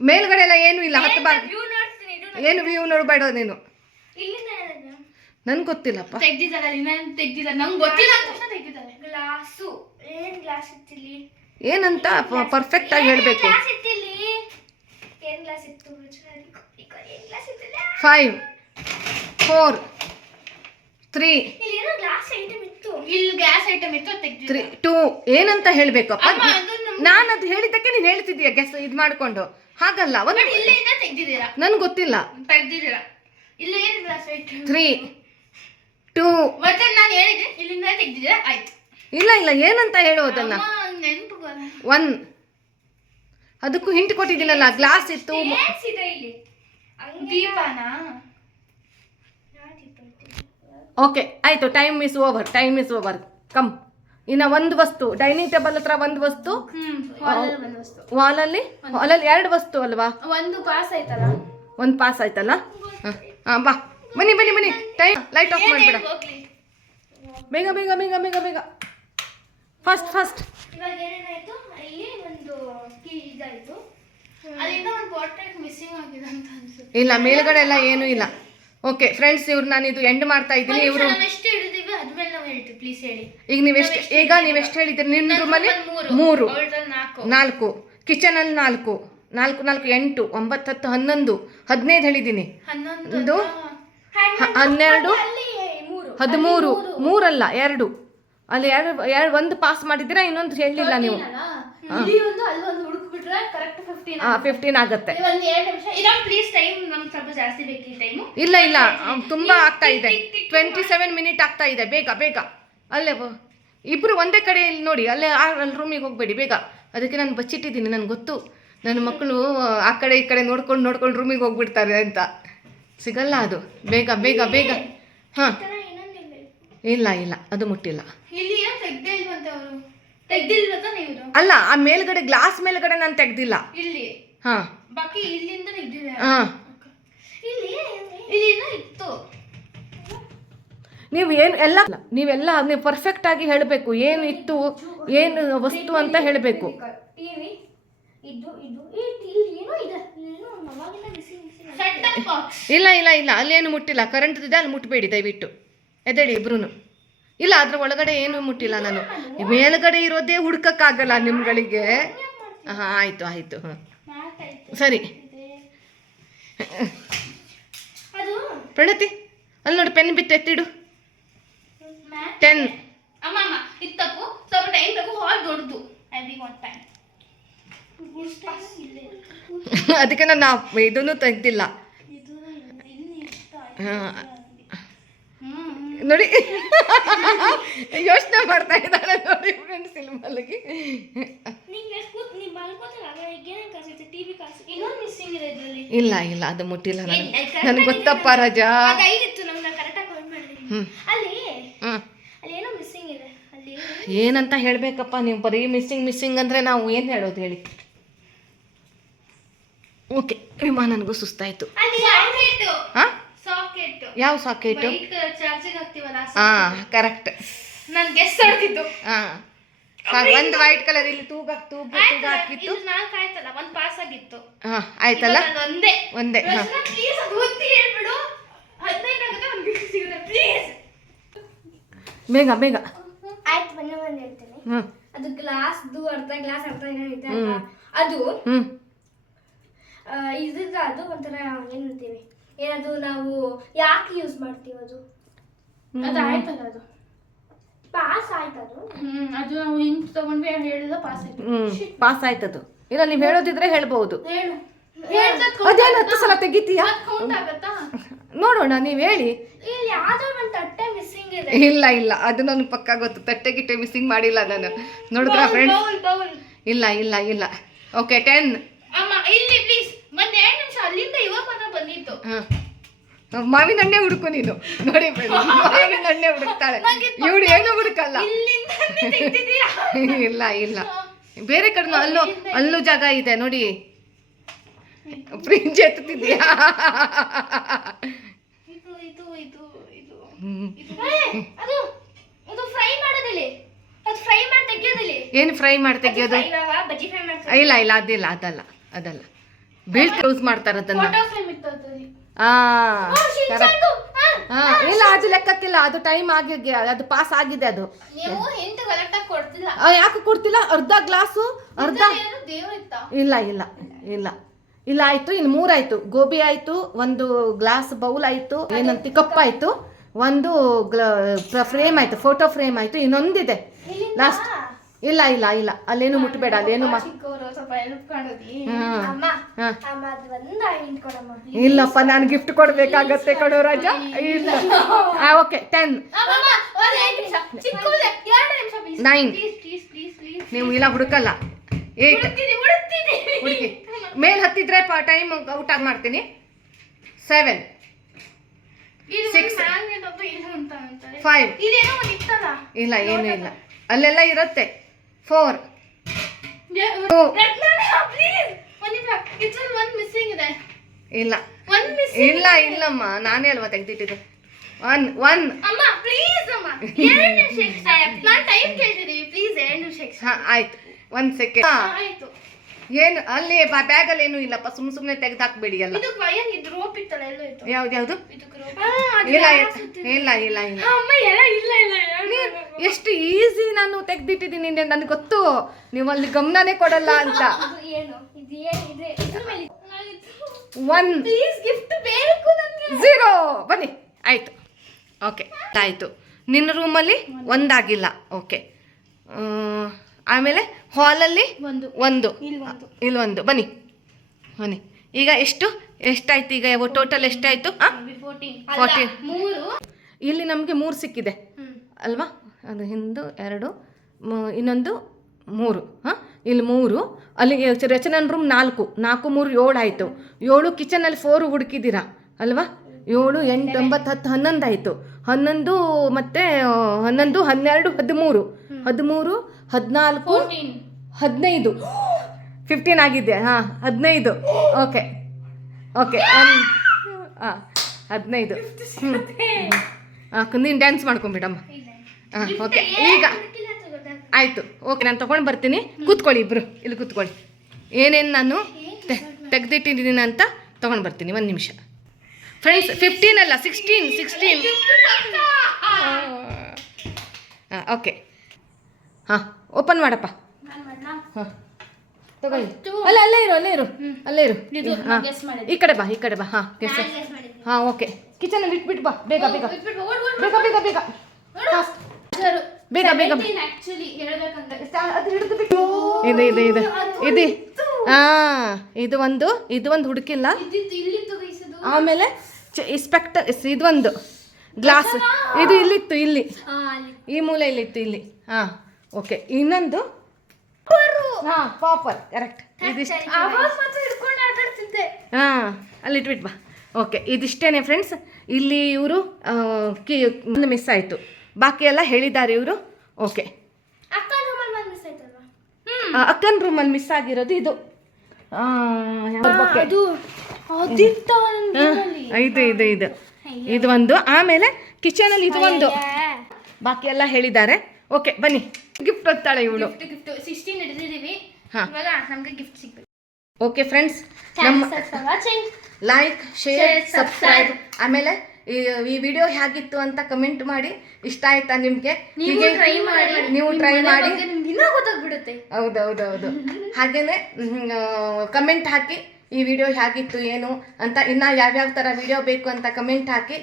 ಮೇಲ್ಗಡೆ ಎಲ್ಲ ಏನು ಇಲ್ಲ. 10 ಬಾರ್ ಏನು ವ್ಯೂ ನೋಡ್ಬೇಡ ನೀನು. ನನ್ಗೆ ಗೊತ್ತಿಲ್ಲಪ್ಪ. ಏನಂತ ಪರ್ಫೆಕ್ಟ್ ಆಗಿ ಹೇಳ್ಬೇಕು. 5, 4, 3, 2. ಏನಂತ ಹೇಳ್ಬೇಕಪ್ಪ? ನಾನು ಅದು ಹೇಳಿದ್ದಕ್ಕೆ ನೀನು ಹೇಳ್ತಿದ್ದೀಯ ಗೆಸ್ ಇದು ಮಾಡ್ಕೊಂಡು. ಹಾಗಲ್ಲ, ನನ್ಗೆ ಗೊತ್ತಿಲ್ಲ. 3, 2. ಇಲ್ಲ ಏನಂತ ಹೇಳೋದನ್ನ. 1. ಅದಕ್ಕೂ ಹಿಂಟ್ ಕೊಟ್ಟಿದ್ದೀನಲ್ಲ, ಗ್ಲಾಸ್ ಇತ್ತು. ಓಕೆ ಆಯ್ತು, ಟೈಮ್ ಇಸ್ ಓವರ್. ಕಮ್. ಇನ್ನು ಒಂದು ವಸ್ತು, ಡೈನಿಂಗ್ ಟೇಬಲ್ ಹತ್ರ ಒಂದು ವಸ್ತು, ವಾಲಲ್ಲಿ 2 ವಸ್ತು ಅಲ್ವಾ? ಒಂದು ಪಾಸ್ ಆಯ್ತಲ್ಲ. ಹಾಂ ಬಾ, ಬನ್ನಿ. ಟೈಮ್ ಲೈಟ್ ಆಫ್ ಮಾಡಿಬಿಡ. ಬೇಗ ಫಾಸ್ಟ್. ಇವಾಗ ಏನೇನಾಯ್ತು, ಇಲ್ಲಿ ಒಂದು ಕೀ ಇದಾಯ್ತು, ಅಲ್ಲಿಂದ ಒಂದು ಬಾಟಲ್ ಮಿಸ್ಸಿಂಗ್ ಆಗಿದೆ ಅಂತ ಅನ್ಸುತ್ತೆ. ಇಲ್ಲ, ಮೇಲ್ಗಡೆ ಎಲ್ಲ ಏನೂ ಇಲ್ಲ. ಓಕೆ ಫ್ರೆಂಡ್ಸ್, ನಾನು ಇದು ಎಂಡ್ ಮಾಡ್ತಾ ಇದ್ದೀನಿ. ಇವರು ಎಷ್ಟು ಹಿಡಿದಿವಿ ಅದ್ಮೇಲೆ ನಾವು ಹೇಳ್ತೀವಿ, ಪ್ಲೀಸ್ ಹೇಳಿ. ಈಗ ನೀವೆಷ್ಟು ಹೇಳಿದ್ರಿ? ನಿನ್ನ ರೂಮಲ್ಲಿ 3, 4, ಕಿಚನಲ್ಲಿ 4, 8, 9, 10, 11, 15 ಹೇಳಿದ್ದೀನಿ. 12, 13 3 ಅಲ್ಲ 2 ಅಲ್ಲಿ ಒಂದು ಪಾಸ್ ಮಾಡಿದ್ದೀರಾ, ಇನ್ನೊಂದು ಹೇಳಿಲ್ಲ ನೀವು. ಇಲ್ಲಿ ಒಂದು ಅಲ್ಲಿ ಒಂದು ಹುಡುಕ್ಬಿಟ್ರೆ ಕರೆಕ್ಟ್ 15 ಆಗುತ್ತೆ. ಒಂದು 2 ನಿಮಿಷ ಇದೊಂದು ಪ್ಲೀಸ್, ಟೈಮ್ ನಮ್ಗೆ ಸ್ವಲ್ಪ ಜಾಸ್ತಿ ಬೇಕು ಟೈಮು. ಇಲ್ಲ ತುಂಬಾ ಆಗ್ತಾ ಇದೆ, 27 ಮಿನಿಟ್ ಆಗ್ತಾ ಇದೆ. ಬೇಗ ಅಲ್ಲೇ ಇಬ್ರು ಒಂದೇ ಕಡೆ ಇಲ್ಲಿ ನೋಡಿ, ಅಲ್ಲೇ ಅಲ್ಲಿ ರೂಮಿಗೆ ಹೋಗಬೇಡಿ ಬೇಗ. ಅದಕ್ಕೆ ನಾನು ಬಚ್ಚಿಟ್ಟಿದ್ದೀನಿ, ನನಗೆ ಗೊತ್ತು ನನ್ನ ಮಕ್ಕಳು ಆ ಕಡೆ ಈ ಕಡೆ ನೋಡ್ಕೊಂಡು ರೂಮಿಗೆ ಹೋಗ್ಬಿಡ್ತಾರೆ ಅಂತ. ಸಿಗಲ್ಲ ಅದು. ಬೇಗ ಹಾಂ. ಇಲ್ಲ ಅದು ಮುಟ್ಟಿಲ್ಲ. ಇಲ್ಲಿ ತೆಗ್ದೇ ಇಲ್ವಂತೆ ಅವರು, ತೆಗ್ದಿಲ್ವಂತ ನೀವು. ಅಲ್ಲ, ಆ ಮೇಲ್ಗಡೆ ಗ್ಲಾಸ್ ಮೇಲ್ಗಡೆ ನಾನು ತೆಗ್ದಿಲ್ಲ. ಇಲ್ಲಿ ಹಾಂ, ಬಾಕಿ ಇಲ್ಲಿಂದ ತೆಗ್ದಿದೆ. ಹಾಂ, ಇಲ್ಲಿಂದ ಇತ್ತು. ನೀವೆಲ್ಲ ನೀವು ಪರ್ಫೆಕ್ಟ್ ಆಗಿ ಹೇಳಬೇಕು, ಏನು ಇತ್ತು ಏನು ವಸ್ತು ಅಂತ ಹೇಳಬೇಕು. ಇಲ್ಲ ಅಲ್ಲೇನು ಮುಟ್ಟಿಲ್ಲ. ಕರೆಂಟ್ ಇದೆ, ಅಲ್ಲಿ ಮುಟ್ಟಬೇಡಿ ದಯವಿಟ್ಟು. ಎದ್ದೇಳಿ ಇಬ್ರು. ಇಲ್ಲ, ಅದ್ರ ಒಳಗಡೆ ಏನು ಮುಟ್ಟಿಲ್ಲ. ನಾನು ಮೇಲ್ಗಡೆ ಇರೋದೇ ಹುಡ್ಕಕ್ಕಾಗಲ್ಲ ನಿಮ್ಗಳಿಗೆ. ಹಾಂ, ಆಯಿತು ಹಾಂ, ಸರಿ. ಪ್ರಣತಿ, ಅಲ್ಲಿ ನೋಡಿ ಪೆನ್ ಬಿತ್ತು, ಎತ್ತಿಡು. 10. ಅಮ್ಮ ಇತ್ತಪ್ಪು ಸ್ವಲ್ಪ ಟೈಮ್ ಬೇಕು. ಹಾಲ್ ದೊಡ್ಡದು, ಅದಕ್ಕೆ ನಾನು ಇದನ್ನು ತೆಗ್ದಿಲ್ಲ. ನೋಡಿ ಯೋಚನೆ ಮಾಡ್ತಾ ಇದ್ದಾಳೆ ನೋಡಿ ಫ್ರೆಂಡ್ಸ್. ಇಲ್ಲಿ ಮಲಗಿ ಇಲ್ಲ ಅದು ಮುಟ್ಟಿಲ್ಲ. ನನ್ಗೆ ಗೊತ್ತಪ್ಪ ರಜಾ. ಏನಂತ ಹೇಳ್ಬೇಕಪ್ಪ ನೀವು? ಬರೀ ಮಿಸ್ಸಿಂಗ್ ಅಂದ್ರೆ ನಾವು ಏನು ಹೇಳೋದು ಹೇಳಿ? ಓಕೆ, ನನಗೂ ಸುಸ್ತಾಯ್ತು. ಹಾಂ, ಯಾವ ಸಾಕೆಟ್? ಹಾಂ, ಕರೆಕ್ಟ್. ನಾನು ಗೆಸ್ ಮಾಡ್ತಿದ್ದು. ಹಾಂ, ಒಂದು ವೈಟ್ ಕಲರ್ ಇಲ್ಲಿ ತೂಗ ಹಾಕಿತ್ತು. ಒಂದು ಪಾಸ್ ಆಗಿತ್ತು. ಹಾಂ, ಆಯ್ತಲ್ಲ, ಒಂದೇ. ಹಾಂ, ಬೇಗ ಆಯ್ತು, ಬನ್ನಿ ಹೇಳ್ತೇನೆ. ಅದು ಗ್ಲಾಸ್ದು ಅರ್ಧ ಗ್ಲಾಸ್ ಇದೆ ಅದು. ಇದ್ರದ್ದು ಅದು ಒಂಥರ ಏನಂತೀವಿ, ಏನದು ನಾವು ಯಾಕೆ ಯೂಸ್ ಮಾಡ್ತೀವಿ ಅದು ಆಯ್ತಲ್ಲ, ಅದು ಪಾಸ್ ಆಯ್ತದು. ಅದು ನಾವು ಹಿಂಗ್ ತಗೊಂಡ್ವಿ ಹೇಳಿದ ಪಾಸ್ ಆಯ್ತದು. ಇಲ್ಲ, ನೀವು ಹೇಳೋದಿದ್ರೆ ಹೇಳ್ಬಹುದು. ಹೇಳು. ಅದೇನು 10 ಸಲ ತೆಗಿತೀಯಾ? ನೋಡೋಣ, ನೀವು ಹೇಳಿ. ಇಲ್ಲ ಅದು ನನಗೆ ಪಕ್ಕ ಗೊತ್ತು. ತಟ್ಟೆ ಗಿಟ್ಟೆ ಮಿಸ್ಸಿಂಗ್ ಮಾಡಿಲ್ಲ ನಾನು. ನೋಡಿದ್ರ ಫ್ರೆಂಡ್ಸ್? ಇಲ್ಲ. ಓಕೆ, 10. ಮಾವಿನ ಹಣ್ಣೆ ಹುಡುಕು ನೀನು. ನೋಡಿ ಮಾವಿನ ಹಣ್ಣೆ ಹುಡುಕ್ತಾಳೆ ಇವಳು, ಏನು ಹುಡುಕಲ್ಲ. ಇಲ್ಲ ಬೇರೆ ಕಡೆ ಅಲ್ಲೂ ಜಾಗ ಇದೆ ನೋಡಿ. ಫ್ರಿಡ್ಜ್ ಎತ್ತುತ್ತಿದ್ಯಾ? ಏನು ಫ್ರೈ ಮಾಡಿ ತೆಗಿಯೋದು? ಇಲ್ಲ, ಅದಲ್ಲ ಬೀಳ್ತಾ ಯೂಸ್ ಮಾಡ್ತಾರೆ ಅದನ್ನ. ಇಲ್ಲ, ಅದು ಲೆಕ್ಕಕ್ಕಿಲ್ಲ. ಅದು ಟೈಮ್ ಆಗಿ ಅದು ಪಾಸ್ ಆಗಿದೆ. ಅದು ಯಾಕೆ ಕೊಡ್ತಿಲ್ಲ? ಅರ್ಧ ಗ್ಲಾಸು ಅರ್ಧ. ಇಲ್ಲ ಆಯ್ತು. ಇನ್ನು 3 ಆಯ್ತು. ಗೋಬಿ ಆಯ್ತು, ಒಂದು ಗ್ಲಾಸ್ ಬೌಲ್ ಆಯ್ತು, ಏನಂತ ಕಪ್ ಆಯ್ತು, ಒಂದು ಫ್ರೇಮ್ ಆಯ್ತು, ಫೋಟೋ ಫ್ರೇಮ್ ಆಯ್ತು, ಇನ್ನೊಂದಿದೆ ಲಾಸ್ಟ್. ಇಲ್ಲ ಅಲ್ಲೇನು ಮುಟ್ಬೇಡ. ಅಲ್ಲೇನು ಇಲ್ಲಪ್ಪ, ನಾನು ಗಿಫ್ಟ್ ಕೊಡ್ಬೇಕಾಗತ್ತೆ ಕಣೋ ರಾಜಾ. ಇಲ್ಲ, ಓಕೆ, 10. 9. ನೀವು ಇಲ್ಲ ಹುಡುಕಲ್ಲ. 8 ಹುಡುಕಿ. ಮೇಲ್ ಹತ್ತಿದ್ರೆ ಟೈಮ್ ಔಟ್ ಆಗಿ ಮಾಡ್ತೀನಿ. 7. 6. 5. ಇಲ್ಲ, ಏನೂ ಇಲ್ಲ, ಅಲ್ಲೆಲ್ಲ ಇರುತ್ತೆ. 4. 2. ಇಲ್ಲಮ್ಮ, ನಾನೇ ಅಲ್ವಾ ತೆಗ್ದಿಟ್ಟಿದ್ದು. 1. ಆಯ್ತು, 1 ಸೆಕೆಂಡ್. ಏನು ಅಲ್ಲಿ ಬ್ಯಾಗಲ್ಲಿ ಏನೂ ಇಲ್ಲಪ್ಪ, ಸುಮ್ಮನೆ ತೆಗೆದಾಕ್ಬೇಡಿ ಎಲ್ಲ. ಯಾವ್ದು? ಇಲ್ಲ. ಎಷ್ಟು ಈಸಿ ನಾನು ತೆಗ್ದಿಟ್ಟಿದ್ದೀನಿ, ನನಗೆ ಗೊತ್ತು ನೀವು ಅಲ್ಲಿ ಗಮನನೇ ಕೊಡಲ್ಲ ಅಂತ. 1. 0. ಬನ್ನಿ, ಆಯ್ತು. ಓಕೆ ಆಯಿತು. ನಿನ್ನ ರೂಮಲ್ಲಿ ಒಂದಾಗಿಲ್ಲ. ಓಕೆ. ಆಮೇಲೆ ಹಾಲಲ್ಲಿ ಒಂದು ಇಲ್ಲೊಂದು. ಬನ್ನಿ ಬನ್ನಿ. ಈಗ ಎಷ್ಟಾಯ್ತು ಈಗ ಟೋಟಲ್ ಎಷ್ಟಾಯಿತು? 14. ಇಲ್ಲಿ ನಮಗೆ 3 ಸಿಕ್ಕಿದೆ ಅಲ್ವಾ? ಅದು ಹಿಂದು 2 ಇನ್ನೊಂದು 3. ಹಾಂ, ಇಲ್ಲಿ 3. ಅಲ್ಲಿ ರಚನನ್ ರೂಮ್ 4 3 7 ಆಯಿತು. 7 ಕಿಚನಲ್ಲಿ 4 ಹುಡುಕಿದ್ದೀರಾ ಅಲ್ವಾ? 7 8 9 10 11 ಆಯಿತು. 11 ಮತ್ತು 11 12 13 13 14 15 15 ಆಗಿದೆ. ಹಾಂ, 15. Okay okay. ಹಾಂ, 15. ನೀನು ಡ್ಯಾನ್ಸ್ ಮಾಡ್ಕೊಂಬಿಡಮ್ಮ. ಹಾಂ, ಓಕೆ. ಈಗ ಆಯಿತು. ಓಕೆ, ನಾನು ತೊಗೊಂಡು ಬರ್ತೀನಿ. ಕೂತ್ಕೊಳ್ಳಿ ಇಬ್ಬರು, ಇಲ್ಲಿ ಕೂತ್ಕೊಳ್ಳಿ. ಏನೇನು ನಾನು ತೆಗೆದಿಟ್ಟಿದ್ದೀನಿ ಅಂತ ತೊಗೊಂಡು ಬರ್ತೀನಿ. 1 ನಿಮಿಷ ಫ್ರೆಂಡ್ಸ್. 15 ಅಲ್ಲ 16. ಹಾಂ, ಓಕೆ. ಹಾಂ, ಓಪನ್ ಮಾಡಪ್ಪ. ಹಾಂ, ತಗೊಳ್ಳಿ. ಅಲ್ಲೇ ಇರು. ಹಾಂ, ಈ ಕಡೆ ಬಾ. ಹಾಂ, ಗೆಸ್. ಹಾಂ, ಓಕೆ. ಕಿಚನಲ್ಲಿ ಇಟ್ಬಿಟ್ಟು ಬಾ. ಬೇಗ ಇದು ಒಂದು ಹುಡುಕಿಲ್ಲ. ಆಮೇಲೆ ಇದೊಂದು ಗ್ಲಾಸ್ ಇದು ಇಲ್ಲಿತ್ತು, ಇಲ್ಲಿ ಈ ಮೂಲೆ ಇಲ್ಲಿತ್ತು, ಇಲ್ಲಿ. ಹಾಂ, ಓಕೆ. ಇನ್ನೊಂದು ಹಾಂ, ಪಾಪರ್. ಕರೆಕ್ಟ್. ಇದಿಷ್ಟು. ಹಾಂ, ಅಲ್ಲಿ ಇಟ್ಬಿಟ್ಟು ಬಾ. ಓಕೆ, ಇದಿಷ್ಟೇನೆ ಫ್ರೆಂಡ್ಸ್. ಇಲ್ಲಿ ಇವರು ಒಂದು ಮಿಸ್ ಆಯಿತು, ಬಾಕಿ ಎಲ್ಲ ಹೇಳಿದ್ದಾರೆ ಇವರು. ಓಕೆ, ಅಕ್ಕನ ರೂಮಲ್ಲಿ ಮಿಸ್ ಆಗಿರೋದು ಇದು. ಇದು ಒಂದು. ಆಮೇಲೆ ಕಿಚನಲ್ಲಿ ಇದು ಒಂದು. ಬಾಕಿ ಎಲ್ಲ ಹೇಳಿದ್ದಾರೆ. ಓಕೆ, ಬನ್ನಿ. ಗಿಫ್ಟ್ ಹೋಗ್ತಾಳೆ ಇವಳು. 16 ಹಿಡಿದಿದ್ದೀವಿ. ನಮಗೆ ಗಿಫ್ಟ್ ಸಿಗ್ಬೇಕು. ಓಕೆ ಫ್ರೆಂಡ್ಸ್, ನಮ್ಮ ಲೈಕ್ ಶೇರ್ ಸಬ್ಸ್ಕ್ರೈಬ್. ಆಮೇಲೆ ಈ ವಿಡಿಯೋ ಹೇಗಿತ್ತು ಅಂತ ಕಮೆಂಟ್ ಮಾಡಿ. ಇಷ್ಟ ಆಯ್ತಾ ನಿಮಗೆ? ನೀವು ಟ್ರೈ ಮಾಡಿ. ಹೌದೌದೌದು. ಹಾಗೇನೆ ಕಮೆಂಟ್ ಹಾಕಿ ಈ ವಿಡಿಯೋ ಹೇಗಿತ್ತು ಏನು ಅಂತ, ಇನ್ನು ಯಾವ್ಯಾವ ಥರ ವಿಡಿಯೋ ಬೇಕು ಅಂತ ಕಮೆಂಟ್ ಹಾಕಿ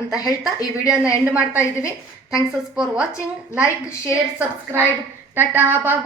ಅಂತ ಹೇಳ್ತಾ ಈ ವಿಡಿಯೋನ ಎಂಡ್ ಮಾಡ್ತಾ ಇದ್ದೀವಿ. Thanks for watching. Like share subscribe. Tata, bye.